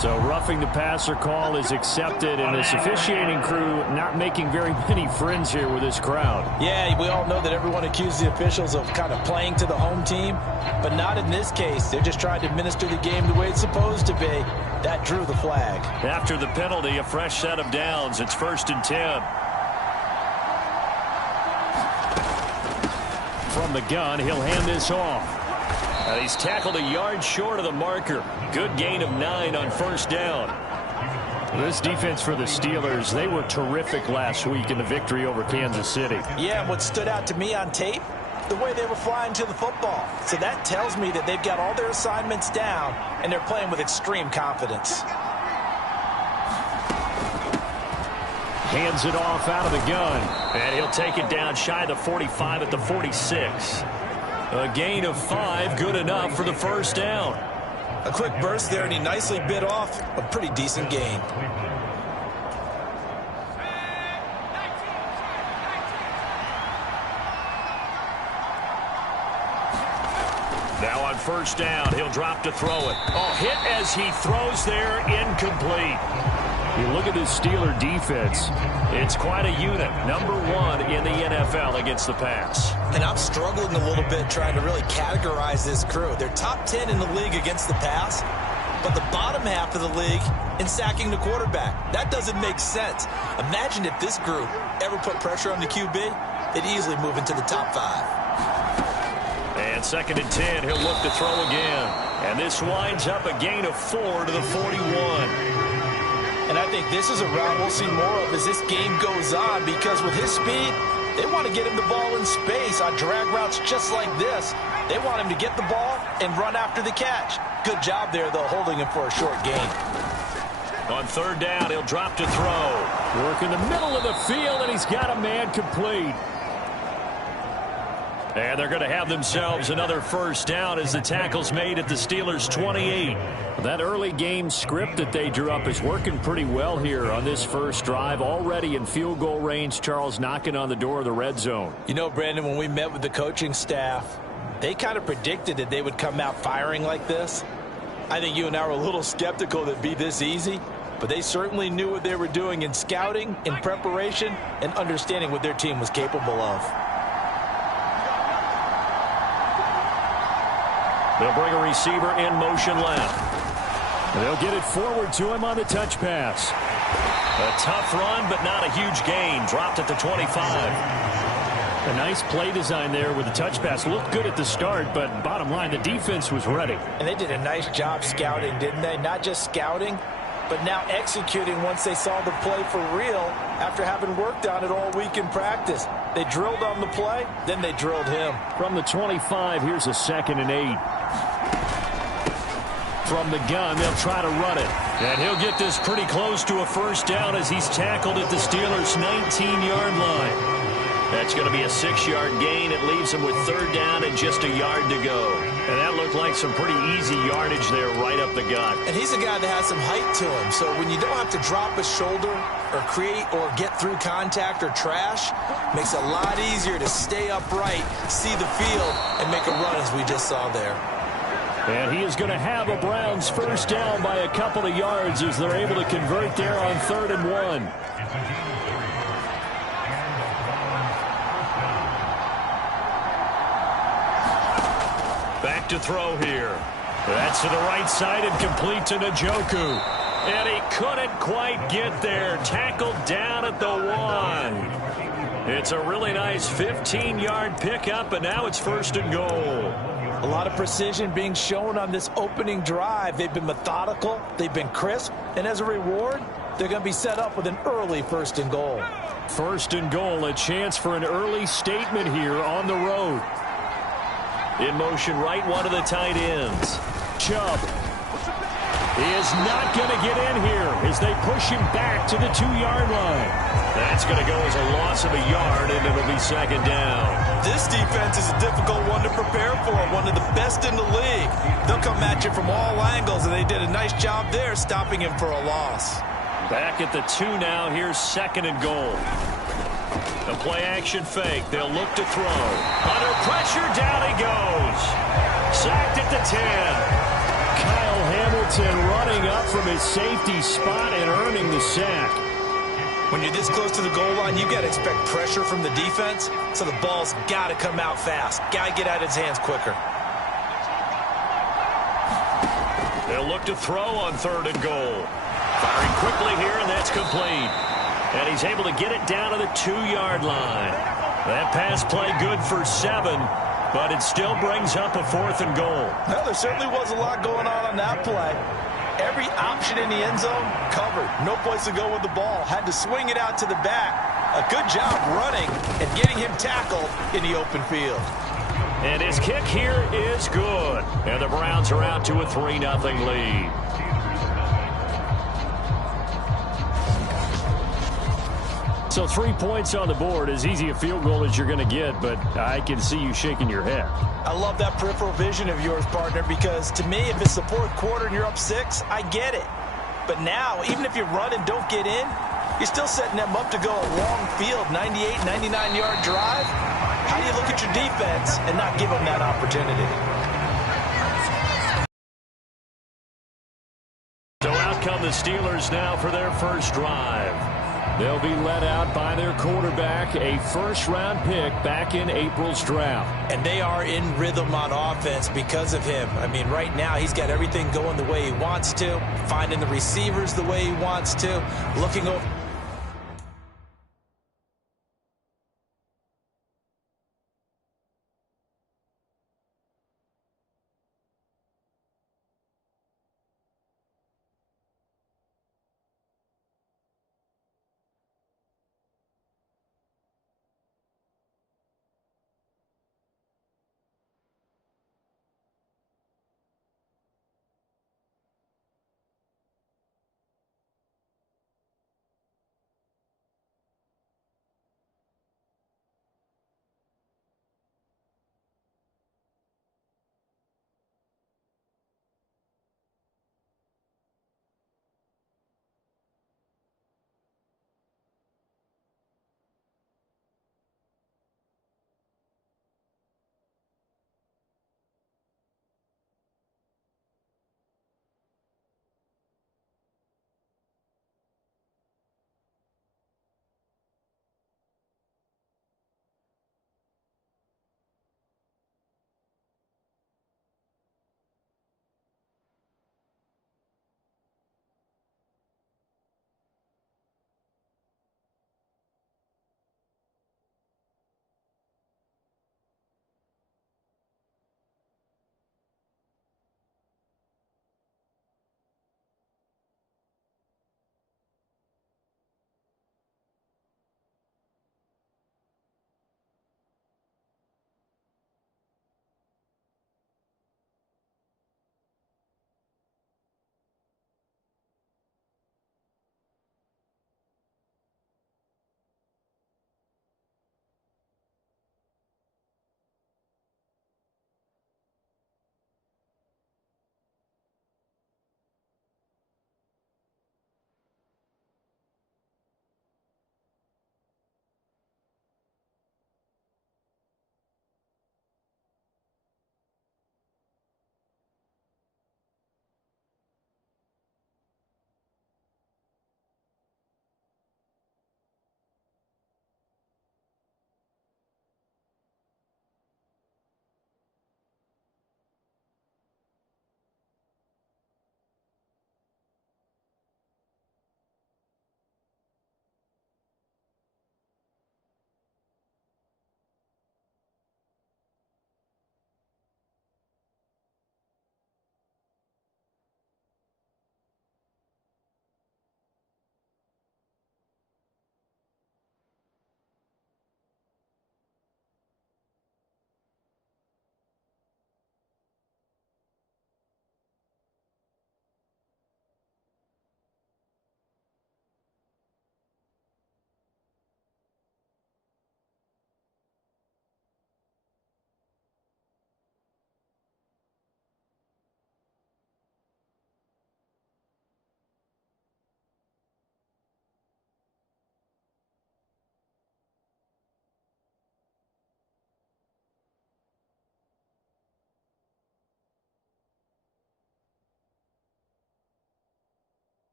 So roughing the passer call is accepted, and this officiating crew not making very many friends here with this crowd. Yeah, we all know that everyone accuses the officials of kind of playing to the home team, but not in this case. They're just trying to administer the game the way it's supposed to be. That drew the flag. After the penalty, a fresh set of downs. It's 1st and 10. From the gun, he'll hand this off. And he's tackled a yard short of the marker. Good gain of 9 on 1st down. This defense for the Steelers, they were terrific last week in the victory over Kansas City. Yeah, and what stood out to me on tape, the way they were flying to the football. So that tells me that they've got all their assignments down, and they're playing with extreme confidence. Hands it off out of the gun. And he'll take it down shy of the 45 at the 46. A gain of 5, good enough for the 1st down. A quick burst there, and he nicely bit off a pretty decent gain. Now on 1st down, he'll drop to throw it. Oh, hit as he throws there, incomplete. You look at this Steeler defense, it's quite a unit. #1 in the NFL against the pass. And I'm struggling a little bit trying to really categorize this crew. They're top 10 in the league against the pass, but the bottom half of the league in sacking the quarterback. That doesn't make sense. Imagine if this group ever put pressure on the QB, they'd easily move into the top 5. And 2nd and 10, he'll look to throw again. And this winds up a gain of 4 to the 41. And I think this is a route we'll see more of as this game goes on, because with his speed, they want to get him the ball in space on drag routes just like this. They want him to get the ball and run after the catch. Good job there, though, holding him for a short gain. On 3rd down, he'll drop to throw. Work in the middle of the field, and he's got a man complete. And they're going to have themselves another 1st down as the tackle's made at the Steelers' 28. That early game script that they drew up is working pretty well here on this first drive. Already in field goal range, Charles, knocking on the door of the red zone. You know, Brandon, when we met with the coaching staff, they kind of predicted that they would come out firing like this. I think you and I were a little skeptical that it'd be this easy, but they certainly knew what they were doing in scouting, in preparation, and understanding what their team was capable of. They'll bring a receiver in motion left. They'll get it forward to him on the touch pass. A tough run, but not a huge gain. Dropped at the 25. A nice play design there with the touch pass. Looked good at the start, but bottom line, the defense was ready. And they did a nice job scouting, didn't they? Not just scouting, but now executing once they saw the play for real after having worked on it all week in practice. They drilled on the play, then they drilled him. From the 25, here's a 2nd and 8. From the gun, they'll try to run it. And he'll get this pretty close to a 1st down as he's tackled at the Steelers' 19-yard line. That's going to be a 6-yard gain. It leaves him with 3rd down and just a yard to go. And that looked like some pretty easy yardage there right up the gut. And he's a guy that has some height to him. So when you don't have to drop a shoulder or create or get through contact or trash, makes it a lot easier to stay upright, see the field, and make a run as we just saw there. And he is going to have a Browns 1st down by a couple of yards as they're able to convert there on 3rd and 1. Back to throw here. That's to the right side and complete to Njoku. And he couldn't quite get there. Tackled down at the 1. It's a really nice 15-yard pickup, and now it's 1st and goal. A lot of precision being shown on this opening drive. They've been methodical, they've been crisp, and as a reward, they're going to be set up with an early 1st and goal. 1st and goal, a chance for an early statement here on the road. In motion right, one of the tight ends. Chubb is not going to get in here as they push him back to the 2-yard line. That's going to go as a loss of a yard, and it'll be 2nd down. This defense is a difficult one to prepare for, one of the best in the league. They'll come at you from all angles, and they did a nice job there stopping him for a loss. Back at the 2 now. Here's 2nd and goal. A play-action fake. They'll look to throw. Under pressure, down he goes. Sacked at the 10. Kyle Hamilton running up from his safety spot and earning the sack. When you're this close to the goal line, you got to expect pressure from the defense, so the ball's got to come out fast. Got to get out of his hands quicker. They'll look to throw on 3rd and goal. Firing quickly here, and that's complete. And he's able to get it down to the 2-yard line. That pass play good for 7, but it still brings up a 4th and goal. Well, there certainly was a lot going on that play. Every option in the end zone covered. No place to go with the ball. Had to swing it out to the back. A good job running and getting him tackled in the open field. And his kick here is good. And the Browns are out to a 3-0 lead. So 3 points on the board, as easy a field goal as you're going to get, but I can see you shaking your head. I love that peripheral vision of yours, partner, because to me, if it's the 4th quarter and you're up 6, I get it. But now, even if you run and don't get in, you're still setting them up to go a long field, 98, 99-yard drive. How do you look at your defense and not give them that opportunity? So out come the Steelers now for their first drive. They'll be led out by their quarterback, a first-round pick back in April's draft. And they are in rhythm on offense because of him. I mean, right now he's got everything going the way he wants to, finding the receivers the way he wants to, looking over.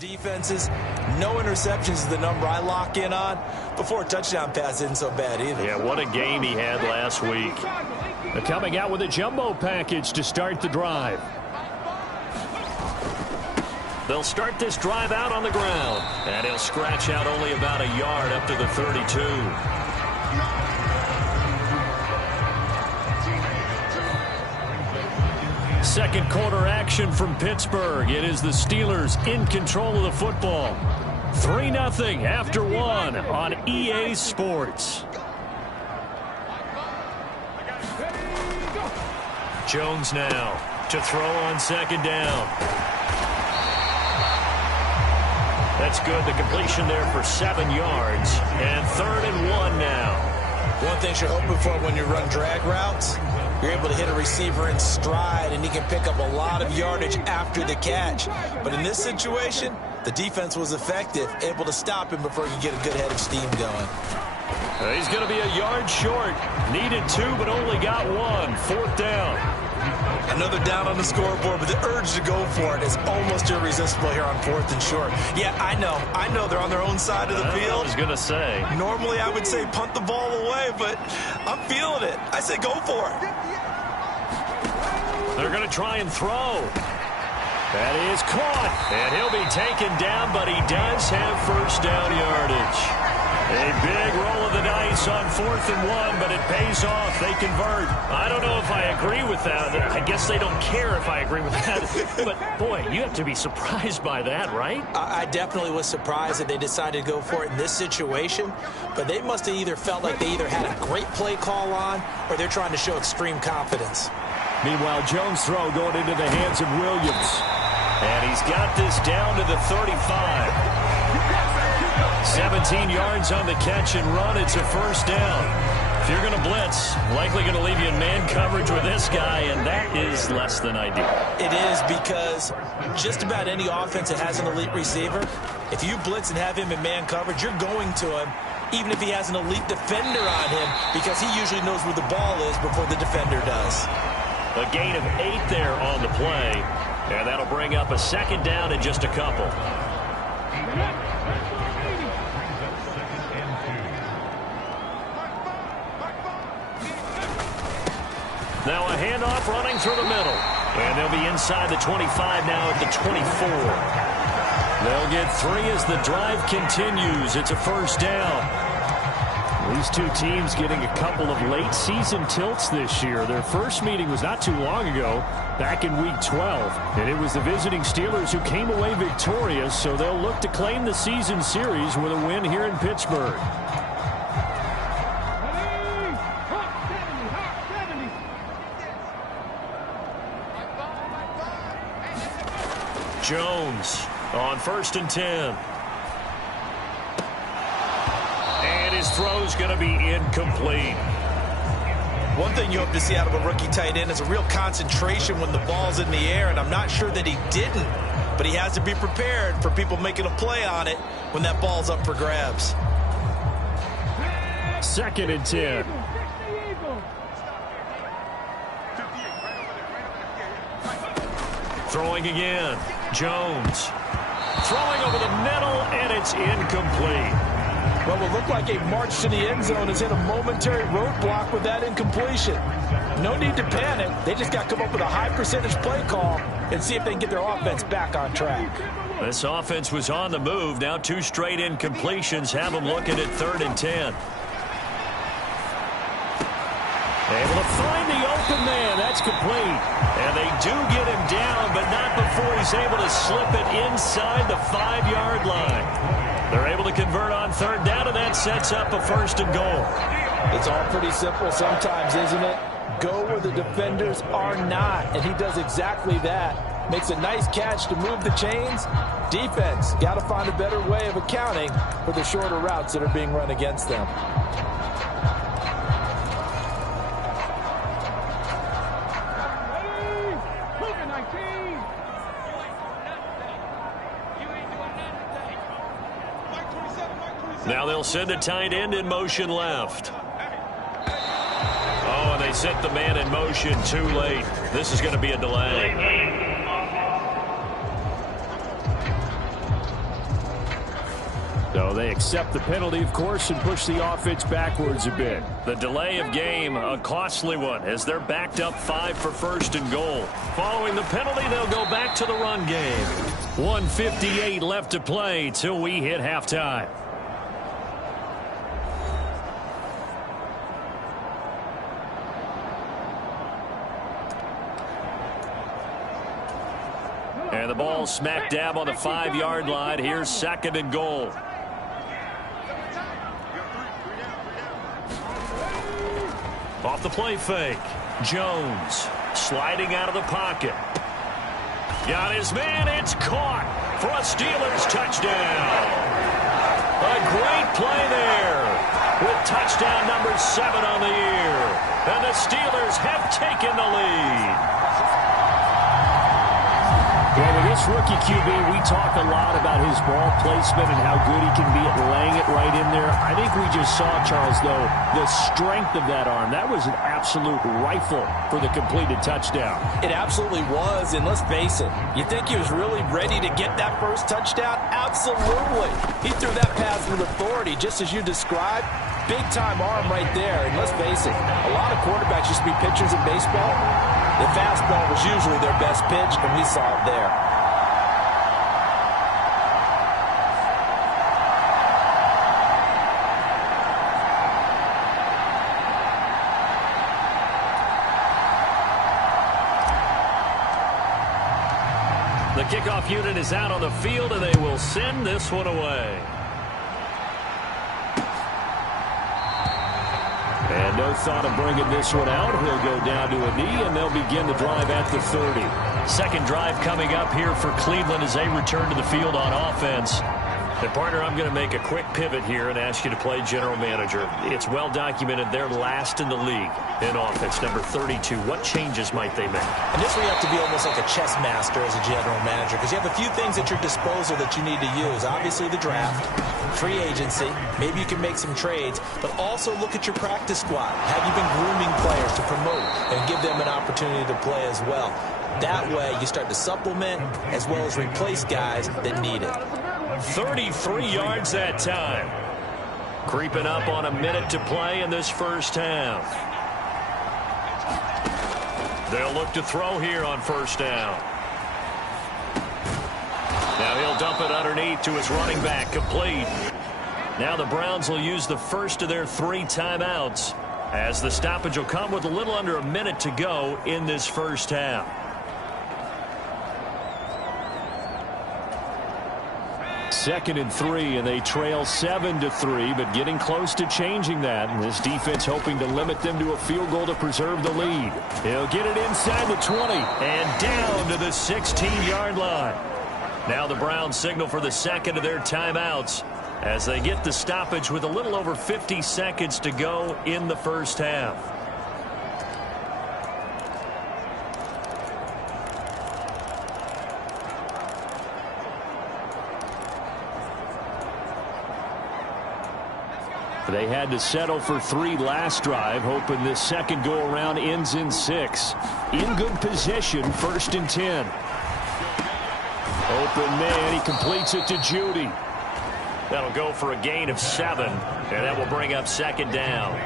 Defenses, no interceptions is the number I lock in on. Before a touchdown pass isn't so bad either. Yeah, what a game he had last week. They're coming out with a jumbo package to start the drive. They'll start this drive out on the ground, and he'll scratch out only about a yard up to the 32. Second quarter action from Pittsburgh. It is the Steelers in control of the football. 3-0 after 1 on EA Sports. Jones now to throw on second down. That's good. The completion there for 7 yards. And 3rd and 1 now. One thing you're hoping for when you run drag routes, you're able to hit a receiver in stride, and he can pick up a lot of yardage after the catch. But in this situation, the defense was effective, able to stop him before he could get a good head of steam going. He's going to be a yard short. Needed 2, but only got 1. 4th down. Another down on the scoreboard, but the urge to go for it is almost irresistible here on 4th and short. Yeah, I know they're on their own side of the field. I was going to say. Normally I would say punt the ball away, but I'm feeling it. I say go for it. They're going to try and throw. That is caught, and he'll be taken down, but he does have first down yardage. A big roll of the dice on 4th and 1, but it pays off. They convert. I don't know if I agree with that. I guess they don't care if I agree with that. But, boy, you have to be surprised by that, right? I definitely was surprised that they decided to go for it in this situation, but they must have either felt like they either had a great play call on or they're trying to show extreme confidence. Meanwhile, Jones' throw going into the hands of Williams. And he's got this down to the 35. 17 yards on the catch and run. It's a first down. If you're going to blitz, likely going to leave you in man coverage with this guy, and that is less than ideal. It is, because just about any offense that has an elite receiver, if you blitz and have him in man coverage, you're going to him, even if he has an elite defender on him, because he usually knows where the ball is before the defender does. A gain of 8 there on the play, and that'll bring up a second down in just a couple. Now a handoff running through the middle. And they'll be inside the 25 now at the 24. They'll get 3 as the drive continues. It's a first down. These two teams getting a couple of late season tilts this year. Their first meeting was not too long ago, back in week 12. And it was the visiting Steelers who came away victorious, so they'll look to claim the season series with a win here in Pittsburgh. Jones on 1st and 10. And his throw's going to be incomplete. One thing you hope to see out of a rookie tight end is a real concentration when the ball's in the air, and I'm not sure that he didn't, but he has to be prepared for people making a play on it when that ball's up for grabs. 2nd and 10. Throwing again. Jones. Throwing over the middle, and it's incomplete. Well, what looked like a march to the end zone has hit a momentary roadblock with that incompletion. No need to panic. They just got to come up with a high percentage play call and see if they can get their offense back on track. This offense was on the move. Now 2 straight incompletions have them looking at 3rd and 10. Able to find the open man. That's complete. And they do get him down, but not before he's able to slip it inside the 5-yard line. They're able to convert on 3rd down, and that sets up a 1st and goal. It's all pretty simple sometimes, isn't it? Go where the defenders are not, and he does exactly that. Makes a nice catch to move the chains. Defense, got to find a better way of accounting for the shorter routes that are being run against them. Now they'll send a tight end in motion left. Oh, and they set the man in motion too late. This is going to be a delay. So they accept the penalty, of course, and push the offense backwards a bit. The delay of game, a costly one, as they're backed up 5 for first and goal. Following the penalty, they'll go back to the run game. 1:58 left to play till we hit halftime. And the ball smack dab on the 5-yard line. Here's second and goal. Off the play fake. Jones sliding out of the pocket. Got his man. It's caught for a Steelers touchdown. A great play there with touchdown number 7 on the year. And the Steelers have taken the lead. Well, with this rookie QB, we talk a lot about his ball placement and how good he can be at laying it right in there. I think we just saw, Charles, though, the strength of that arm. That was an absolute rifle for the completed touchdown. It absolutely was, and let's face it, you think he was really ready to get that first touchdown? Absolutely. He threw that pass with authority, just as you described. Big-time arm right there, and let's face it, a lot of quarterbacks used to be pitchers in baseball. The fastball was usually their best pitch, and we saw it there. The kickoff unit is out on the field, and they will send this one away. And no thought of bringing this one out. He'll go down to a knee, and they'll begin the drive at the 30. Second drive coming up here for Cleveland as they return to the field on offense. And, partner, I'm going to make a quick pivot here and ask you to play general manager. It's well documented they're last in the league in offense, number 32. What changes might they make? And this where you have to be almost like a chess master as a general manager, because you have a few things at your disposal that you need to use. Obviously the draft, free agency, maybe you can make some trades, but also look at your practice squad. Have you been grooming players to promote and give them an opportunity to play as well? That way you start to supplement as well as replace guys that need it. 33 yards that time. Creeping up on a minute to play in this first half. They'll look to throw here on first down. Now he'll dump it underneath to his running back, complete. Now the Browns will use the first of their 3 timeouts, as the stoppage will come with a little under a minute to go in this first half. Second and 3, and they trail 7-3, but getting close to changing that. And this defense hoping to limit them to a field goal to preserve the lead. He'll get it inside the 20. And down to the 16-yard line. Now the Browns signal for the second of their timeouts as they get the stoppage with a little over 50 seconds to go in the first half. They had to settle for 3 last drive, hoping this second go-around ends in 6. In good position, 1st and 10. Open man, he completes it to Judy. That'll go for a gain of 7, and that will bring up second down.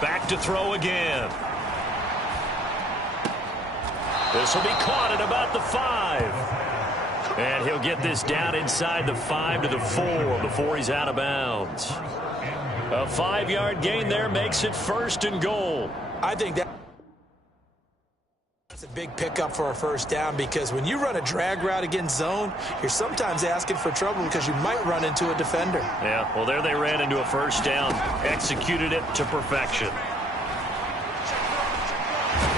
Back to throw again. This will be caught at about the 5. And he'll get this down inside the 5 to the 4 before he's out of bounds. A 5-yard gain there makes it 1st and goal. I think that's a big pickup for a first down, because when you run a drag route against zone, you're sometimes asking for trouble because you might run into a defender. Yeah, well, there they ran into a first down, executed it to perfection.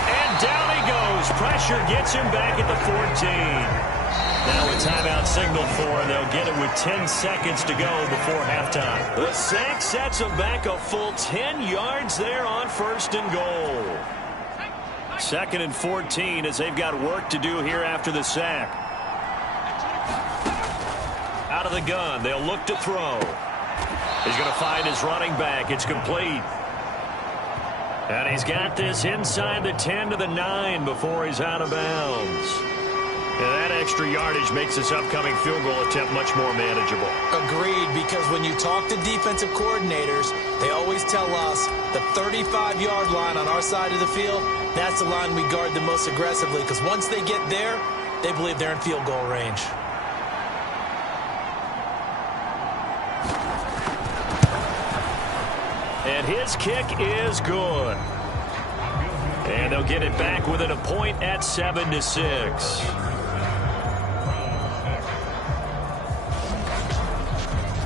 And down he goes. Pressure gets him back at the 14. Now a timeout signal for, and they'll get it with 10 seconds to go before halftime. The sack sets them back a full 10 yards there on 1st and goal. 2nd and 14 as they've got work to do here after the sack. the gun. They'll look to throw. He's going to find his running back. It's complete. And he's got this inside the 10 to the 9 before he's out of bounds. And that extra yardage makes this upcoming field goal attempt much more manageable. Agreed, because when you talk to defensive coordinators, they always tell us the 35-yard line on our side of the field, that's the line we guard the most aggressively, because once they get there, they believe they're in field goal range. And his kick is good. And they'll get it back within a point at 7-6.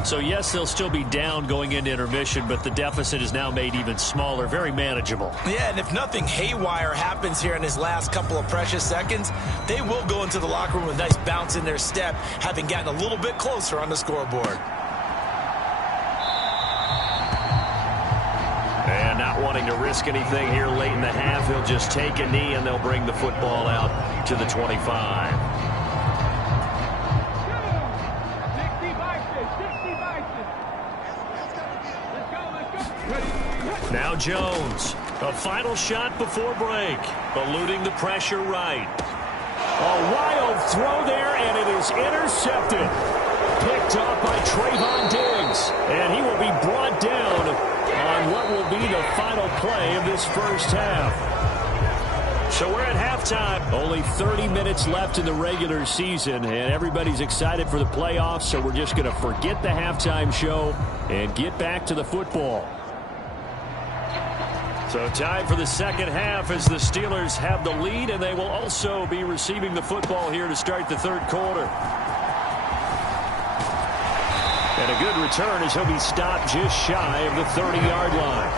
So, yes, they'll still be down going into intermission, but the deficit is now made even smaller, very manageable. Yeah, and if nothing haywire happens here in his last couple of precious seconds, they will go into the locker room with a nice bounce in their step, having gotten a little bit closer on the scoreboard. And not wanting to risk anything here late in the half, he'll just take a knee, and they'll bring the football out to the 25. Now Jones, a final shot before break, eluding the pressure right. A wild throw there, and it is intercepted. Picked up by Trayvon Diggs, and he will be brought down on what will be the final play of this first half. So we're at halftime. Only 30 minutes left in the regular season, and everybody's excited for the playoffs, so we're just going to forget the halftime show and get back to the football. So time for the second half as the Steelers have the lead, and they will also be receiving the football here to start the third quarter. And a good return as he'll be stopped just shy of the 30-yard line.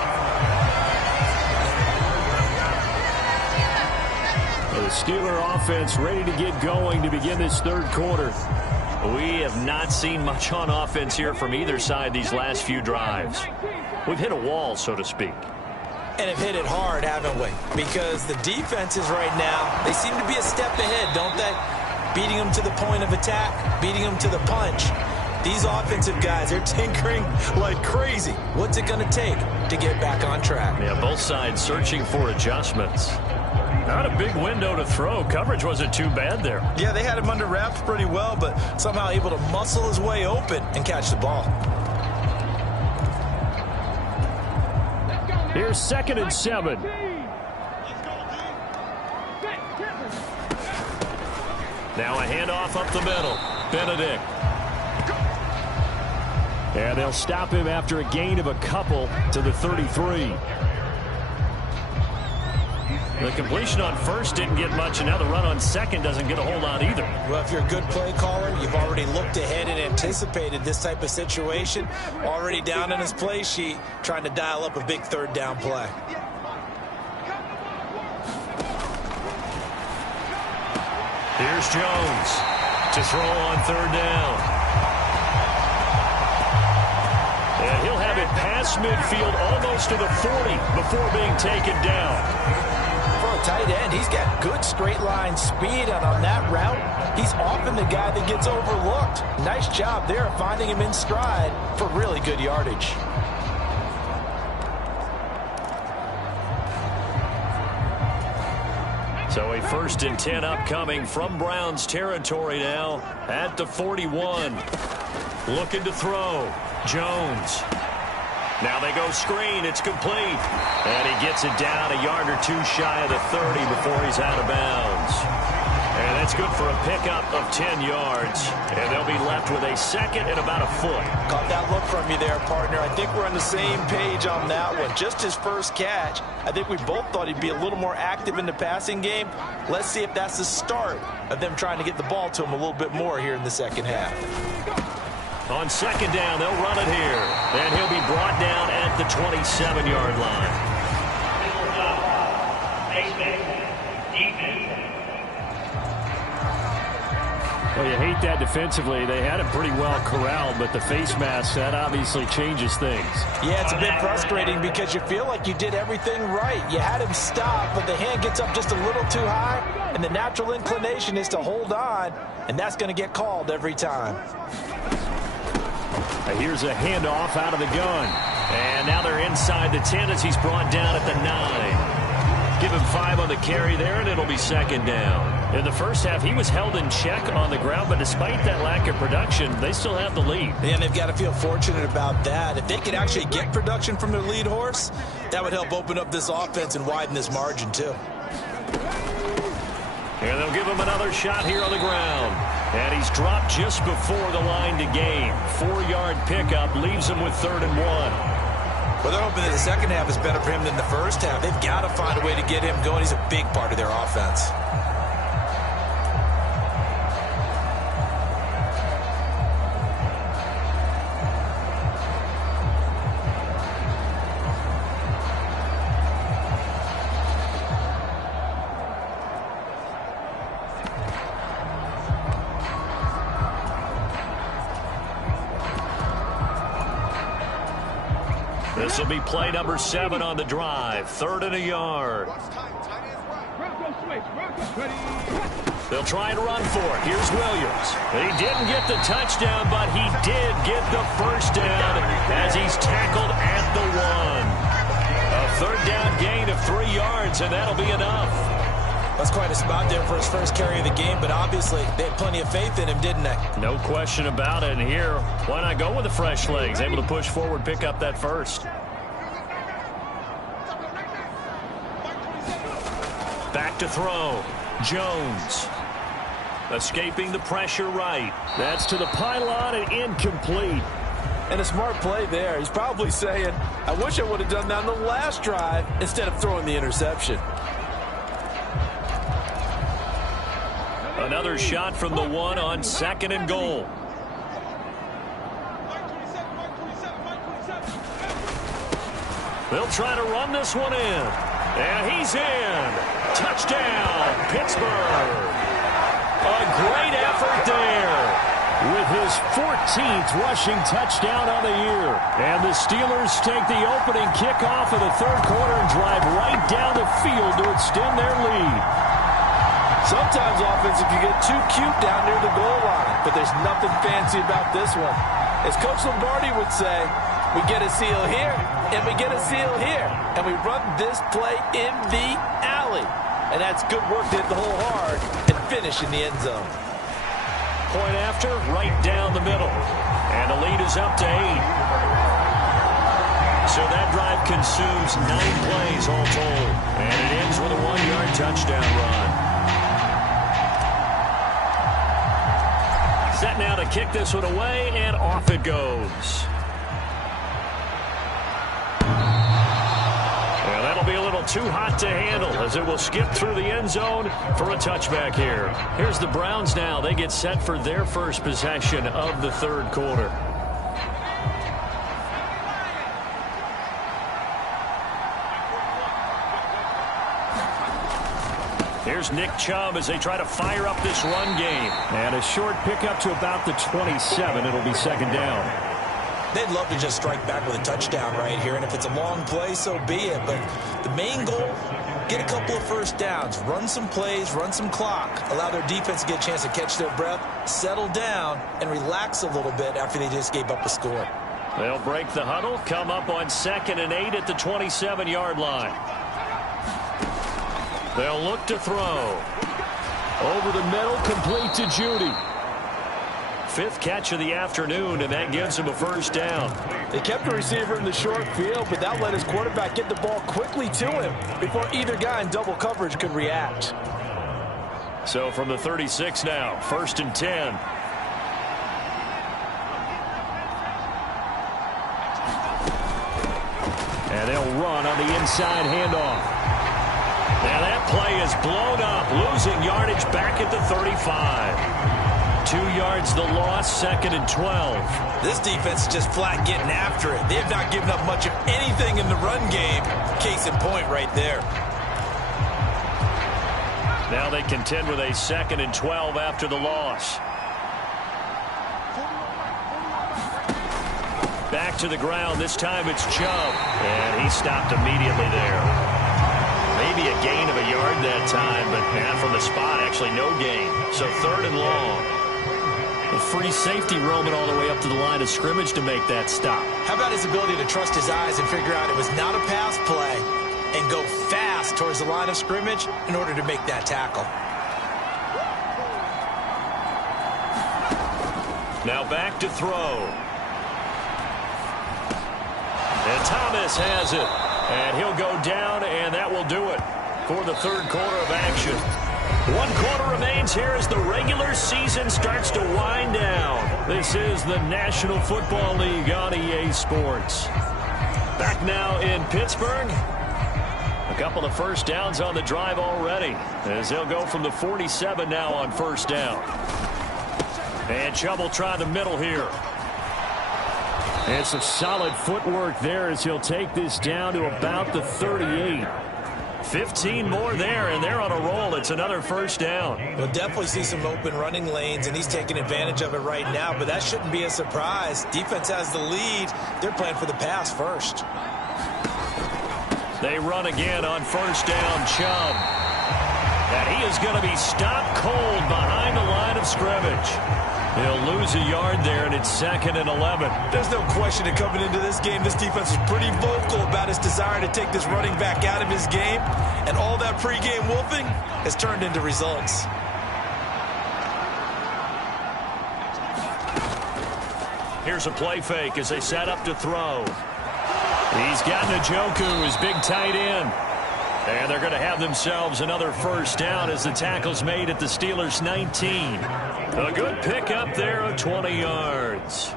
The Steeler offense ready to get going to begin this third quarter. We have not seen much on offense here from either side these last few drives. We've hit a wall, so to speak. And have hit it hard, haven't we? Because the defenses right now, they seem to be a step ahead, don't they? Beating them to the point of attack, beating them to the punch. These offensive guys, they're tinkering like crazy. What's it going to take to get back on track? Yeah, both sides searching for adjustments. Not a big window to throw. Coverage wasn't too bad there. Yeah, they had him under wraps pretty well, but somehow able to muscle his way open and catch the ball. Here's 2nd and 7. Now a handoff up the middle. Benedict. And they'll stop him after a gain of a couple to the 33. The completion on first didn't get much, and now the run on second doesn't get a whole lot either. Well, if you're a good play caller, you've already looked ahead and anticipated this type of situation. Already down in his play sheet, trying to dial up a big third down play. Here's Jones to throw on third down. And he'll have it past midfield almost to the 40 before being taken down. Tight end, he's got good straight line speed, and on that route, he's often the guy that gets overlooked. Nice job there of finding him in stride for really good yardage. So a 1st and 10 upcoming from Browns territory now at the 41. Looking to throw. Jones. Now they go screen. It's complete. And he gets it down a yard or two shy of the 30 before he's out of bounds. And that's good for a pickup of 10 yards. And they'll be left with a 2nd and about a foot. Caught that look from you there, partner. I think we're on the same page on that one. Just his first catch. I think we both thought he'd be a little more active in the passing game. Let's see if that's the start of them trying to get the ball to him a little bit more here in the second half. On 2nd down, they'll run it here. And he'll be brought down at the 27-yard line. Well, you hate that defensively. They had him pretty well corralled, but the face mask, that obviously changes things. Yeah, it's a bit frustrating because you feel like you did everything right. You had him stop, but the hand gets up just a little too high, and the natural inclination is to hold on, and that's going to get called every time. Here's a handoff out of the gun. And now they're inside the 10 as he's brought down at the 9. Give him 5 on the carry there, and it'll be second down. In the first half, he was held in check on the ground, but despite that lack of production, they still have the lead. Yeah, and they've got to feel fortunate about that. If they could actually get production from their lead horse, that would help open up this offense and widen this margin, too. And they'll give him another shot here on the ground. And he's dropped just before the line to gain. 4-yard pickup leaves him with 3rd and 1. Well, they're hoping that the second half is better for him than the first half. They've got to find a way to get him going. He's a big part of their offense. This will be play number 7 on the drive. 3rd and a yard. They'll try and run for it. Here's Williams. He didn't get the touchdown, but he did get the first down as he's tackled at the 1. A 3rd down gain of 3 yards, and that'll be enough. That's quite a spot there for his first carry of the game, but obviously they had plenty of faith in him, didn't they? No question about it. And here, why not go with the fresh legs? Able to push forward, pick up that first. Back to throw. Jones. Escaping the pressure right. That's to the pylon and incomplete. And a smart play there. He's probably saying, I wish I would have done that on the last drive instead of throwing the interception. Another shot from the 1 on 2nd and goal. They'll try to run this one in. And he's in. Touchdown, Pittsburgh. A great effort there. With his 14th rushing touchdown on the year. And the Steelers take the opening kickoff of the 3rd quarter and drive right down the field to extend their lead. Sometimes offense can get too cute down near the goal line, but there's nothing fancy about this one. As Coach Lombardi would say, we get a seal here, and we get a seal here, and we run this play in the alley. And that's good work to hit the hole hard and finish in the end zone. Point after, right down the middle. And the lead is up to 8. So that drive consumes 9 plays all told. And it ends with a 1-yard touchdown run. Set now to kick this one away, and off it goes. Well, that'll be a little too hot to handle as it will skip through the end zone for a touchback here. Here's the Browns now. They get set for their first possession of the 3rd quarter. Here's Nick Chubb as they try to fire up this run game. And a short pickup to about the 27. It'll be 2nd down. They'd love to just strike back with a touchdown right here, and if it's a long play, so be it. But the main goal, get a couple of first downs, run some plays, run some clock, allow their defense to get a chance to catch their breath, settle down, and relax a little bit after they just gave up a score. They'll break the huddle, come up on 2nd and 8 at the 27-yard line. They'll look to throw. Over the middle, complete to Judy. 5th catch of the afternoon, and that gives him a first down. They kept the receiver in the short field, but that let his quarterback get the ball quickly to him before either guy in double coverage could react. So from the 36 now, 1st and 10. And they'll run on the inside handoff. Now that play is blown up, losing yardage back at the 35. 2 yards the loss, 2nd and 12. This defense is just flat getting after it. They have not given up much of anything in the run game. Case in point right there. Now they contend with a 2nd and 12 after the loss. Back to the ground. This time it's Chubb. And he stopped immediately there. Maybe a gain of a yard that time, but from the spot, actually no gain. So 3rd and long. A free safety roaming all the way up to the line of scrimmage to make that stop. How about his ability to trust his eyes and figure out it was not a pass play and go fast towards the line of scrimmage in order to make that tackle. Now back to throw. And Thomas has it. And he'll go down, and that will do it for the third quarter of action. 1 quarter remains here as the regular season starts to wind down. This is the National Football League on EA Sports. Back now in Pittsburgh. A couple of first downs on the drive already, as they'll go from the 47 now on first down. And Chubb will try the middle here. And some solid footwork there as he'll take this down to about the 38. 15 more there, and they're on a roll. It's another first down. We'll definitely see some open running lanes, and he's taking advantage of it right now, but that shouldn't be a surprise. Defense has the lead. They're playing for the pass first. They run again on first down, Chubb. And he is going to be stopped cold behind the line of scrimmage. He'll lose a yard there, and it's 2nd and 11. There's no question that coming into this game, this defense was pretty vocal about his desire to take this running back out of his game, and all that pregame wolfing has turned into results. Here's a play fake as they set up to throw. He's got Njoku, his big tight end. And they're going to have themselves another first down as the tackle's made at the Steelers' 19. A good pickup there of 20 yards.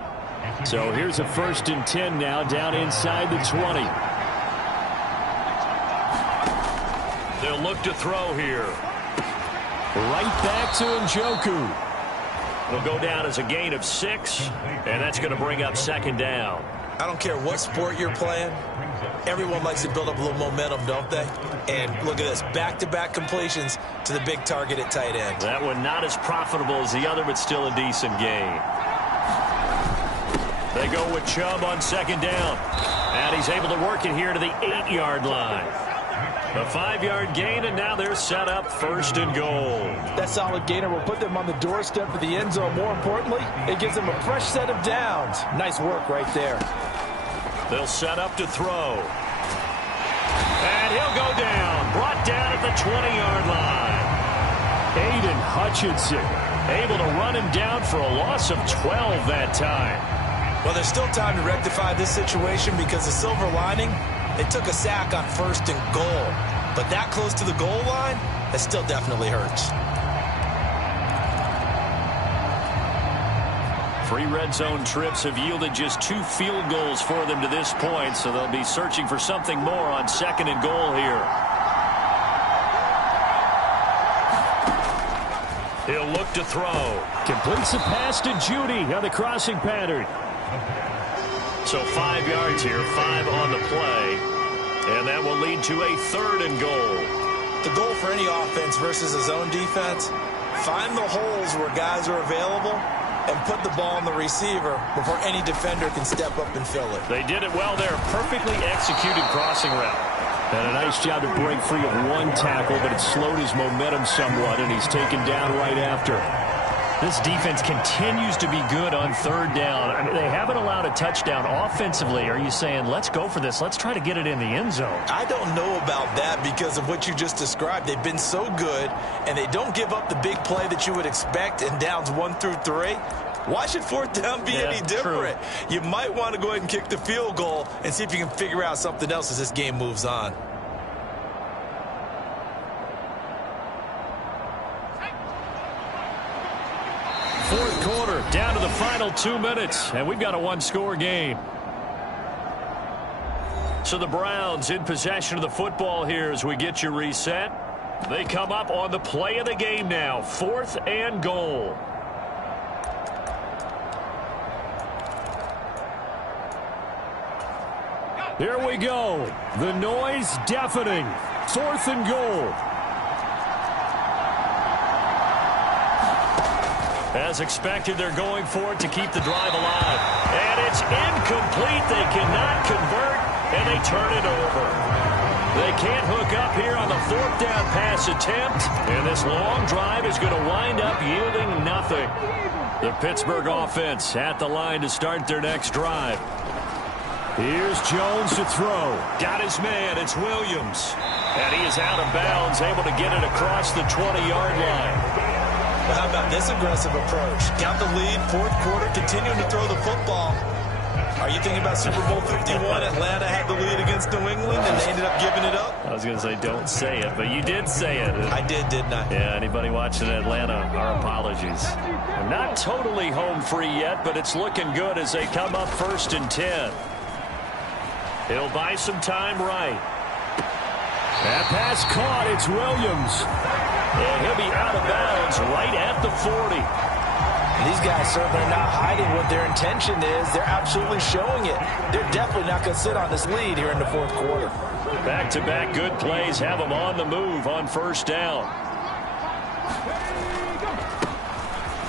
So here's a 1st and 10 now down inside the 20. They'll look to throw here. Right back to Njoku. It'll go down as a gain of 6, and that's going to bring up 2nd down. I don't care what sport you're playing. Everyone likes to build up a little momentum, don't they? And look at this, back-to-back completions to the big target at tight end. That one not as profitable as the other, but still a decent gain. They go with Chubb on 2nd down. And he's able to work it here to the 8-yard line. A 5-yard gain, and now they're set up 1st and goal. That solid gainer will put them on the doorstep of the end zone. More importantly, it gives them a fresh set of downs. Nice work right there. They'll set up to throw. And he'll go down. Brought down at the 20-yard line. Aiden Hutchinson Able to run him down for a loss of 12 that time. Well, there's still time to rectify this situation because the silver lining, they took a sack on 1st and goal. But that close to the goal line, that still definitely hurts. 3 red zone trips have yielded just 2 field goals for them to this point, so they'll be searching for something more on 2nd and goal here. He'll look to throw. Completes the pass to Judy on the crossing pattern. So 5 yards here, 5 on the play. And that will lead to a 3rd and goal. The goal for any offense versus a zone defense, find the holes where guys are available and put the ball on the receiver before any defender can step up and fill it. They did it well there. Perfectly executed crossing route. And a nice job to break free of 1 tackle, but it slowed his momentum somewhat, and he's taken down right after. This defense continues to be good on 3rd down. I mean, they haven't allowed a touchdown offensively. Are you saying, let's go for this, let's try to get it in the end zone? I don't know about that because of what you just described. They've been so good, and they don't give up the big play that you would expect in downs 1 through 3. Why should 4th down be any different? True. You might want to go ahead and kick the field goal and see if you can figure out something else as this game moves on. Fourth quarter, down to the final 2 minutes, and we've got a 1-score game. So the Browns in possession of the football here as we get you reset. They come up on the play of the game now, 4th and goal. Here we go. The noise deafening. 4th and goal. As expected, they're going for it to keep the drive alive. And it's incomplete. They cannot convert, and they turn it over. They can't hook up here on the fourth down pass attempt, and this long drive is going to wind up yielding nothing. The Pittsburgh offense at the line to start their next drive. Here's Jones to throw. Got his man. It's Williams. And he is out of bounds, able to get it across the 20-yard line. Well, how about this aggressive approach? Got the lead, fourth quarter, continuing to throw the football. Are you thinking about Super Bowl 51? Atlanta had the lead against New England, and they ended up giving it up? I was going to say don't say it, but you did say it. I did, didn't I? Yeah, anybody watching Atlanta, our apologies. They're not totally home free yet, but it's looking good as they come up 1st and 10. He'll buy some time right. That pass caught. It's Williams. And he'll be out of bounds right at the 40. These guys certainly not hiding what their intention is. They're absolutely showing it. They're definitely not going to sit on this lead here in the fourth quarter. Back-to-back good plays have them on the move on 1st down.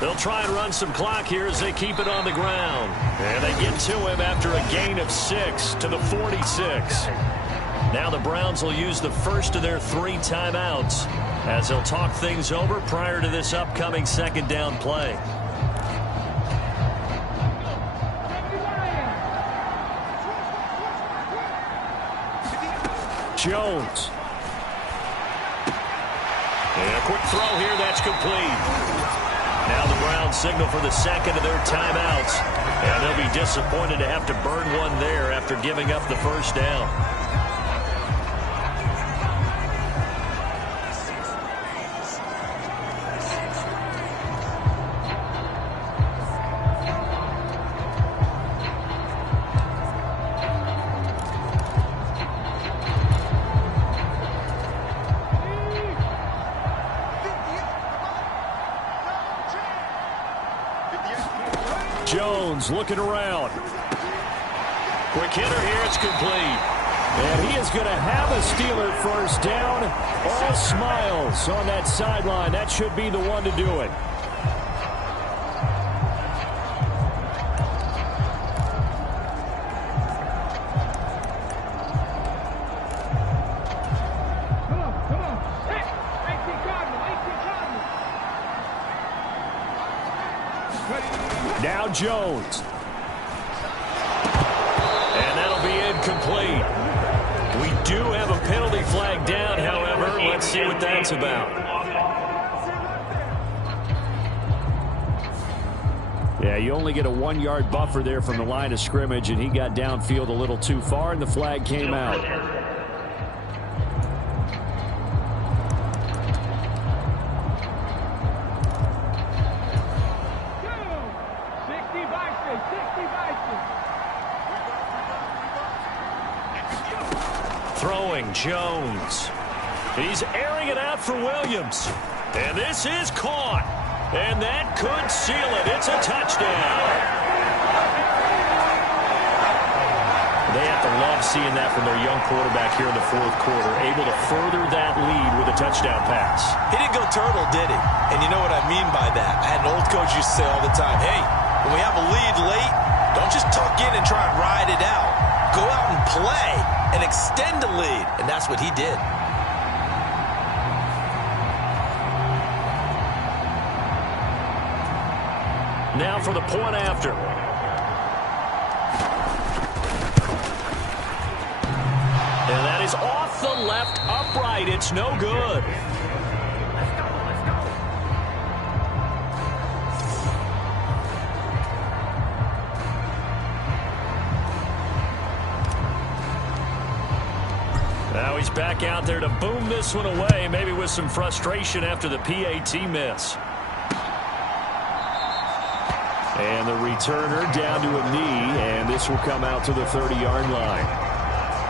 They'll try and run some clock here as they keep it on the ground. And they get to him after a gain of 6 to the 46. Now the Browns will use the first of their 3 timeouts as they'll talk things over prior to this upcoming 2nd down play. Jones. And a quick throw here, that's complete. Now the Browns signal for the 2nd of their timeouts. And they'll be disappointed to have to burn one there after giving up the 1st down. Jones looking around. Quick hitter here, it's complete. And he is going to have a Steeler 1st down. All smiles on that sideline. That should be the one to do it. Now Jones. And that'll be incomplete. We do have a penalty flag down, however. Let's see what that's about. Yeah, you only get a 1-yard buffer there from the line of scrimmage, and he got downfield a little too far, and the flag came out. Throwing Jones. He's airing it out for Williams. And this is caught. And that could seal it. It's a touchdown. They have to love seeing that from their young quarterback here in the fourth quarter, able to further that lead with a touchdown pass. He didn't go turtle, did he? And you know what I mean by that. I had an old coach used to say all the time, hey, when we have a lead late, don't just tuck in and try and ride it out. Go out and play and extend the lead. And that's what he did. Now for the point after. And that is off the left upright. It's no good. Now he's back out there to boom this one away, maybe with some frustration after the PAT miss. And the returner down to a knee, and this will come out to the 30-yard line.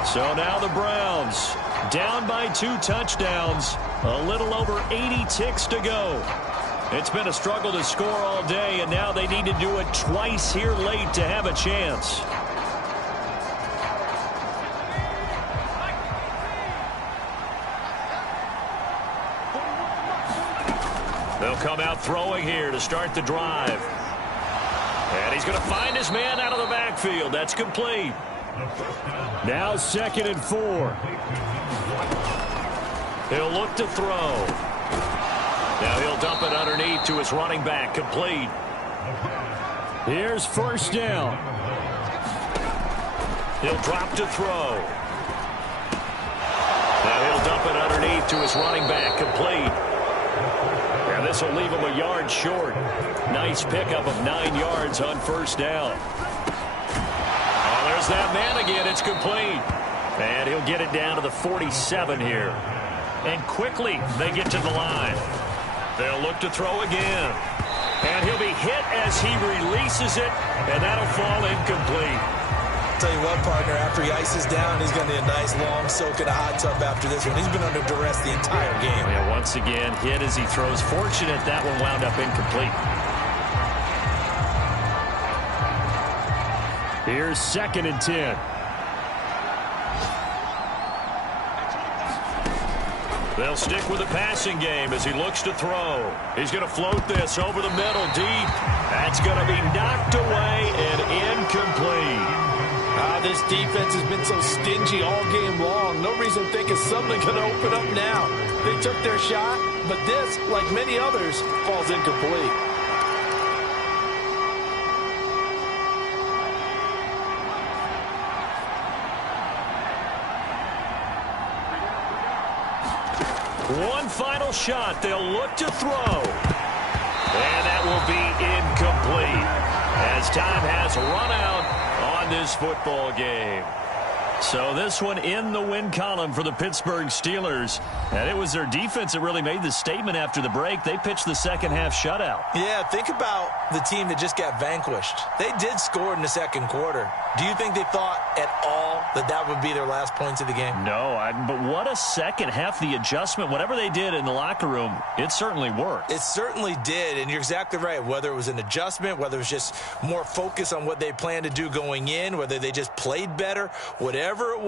So now the Browns down by 2 touchdowns, a little over 80 ticks to go. It's been a struggle to score all day, and now they need to do it twice here late to have a chance. They'll come out throwing here to start the drive. And he's going to find his man out of the backfield. That's complete. Now 2nd and 4. He'll look to throw. Now he'll dump it underneath to his running back, complete. Here's 1st down. He'll drop to throw. Now he'll dump it underneath to his running back, complete. And this will leave him a yard short. Nice pickup of 9 yards on 1st down. Oh, there's that man again. It's complete. And he'll get it down to the 47 here. And quickly they get to the line. They'll look to throw again. And he'll be hit as he releases it, and that'll fall incomplete. Tell you what, partner, after he ices down, he's going to need a nice long soak in a hot tub after this one. He's been under duress the entire game. Yeah, once again, hit as he throws. Fortunate that one wound up incomplete. Here's 2nd and 10. They'll stick with the passing game as he looks to throw. He's going to float this over the middle deep. That's going to be knocked away and incomplete. This defense has been so stingy all game long. No reason to think it's suddenly going to open up now. They took their shot, but this, like many others, falls incomplete. One final shot. They'll look to throw. And that will be incomplete as time has run out on this football game. So this one in the win column for the Pittsburgh Steelers. And it was their defense that really made the statement after the break. They pitched the second half shutout. Yeah, think about the team that just got vanquished. They did score in the second quarter. Do you think they thought at all that that would be their last points of the game? No, but what a second half. The adjustment, whatever they did in the locker room, it certainly worked. It certainly did, and you're exactly right. Whether it was an adjustment, whether it was just more focus on what they planned to do going in, whether they just played better, whatever it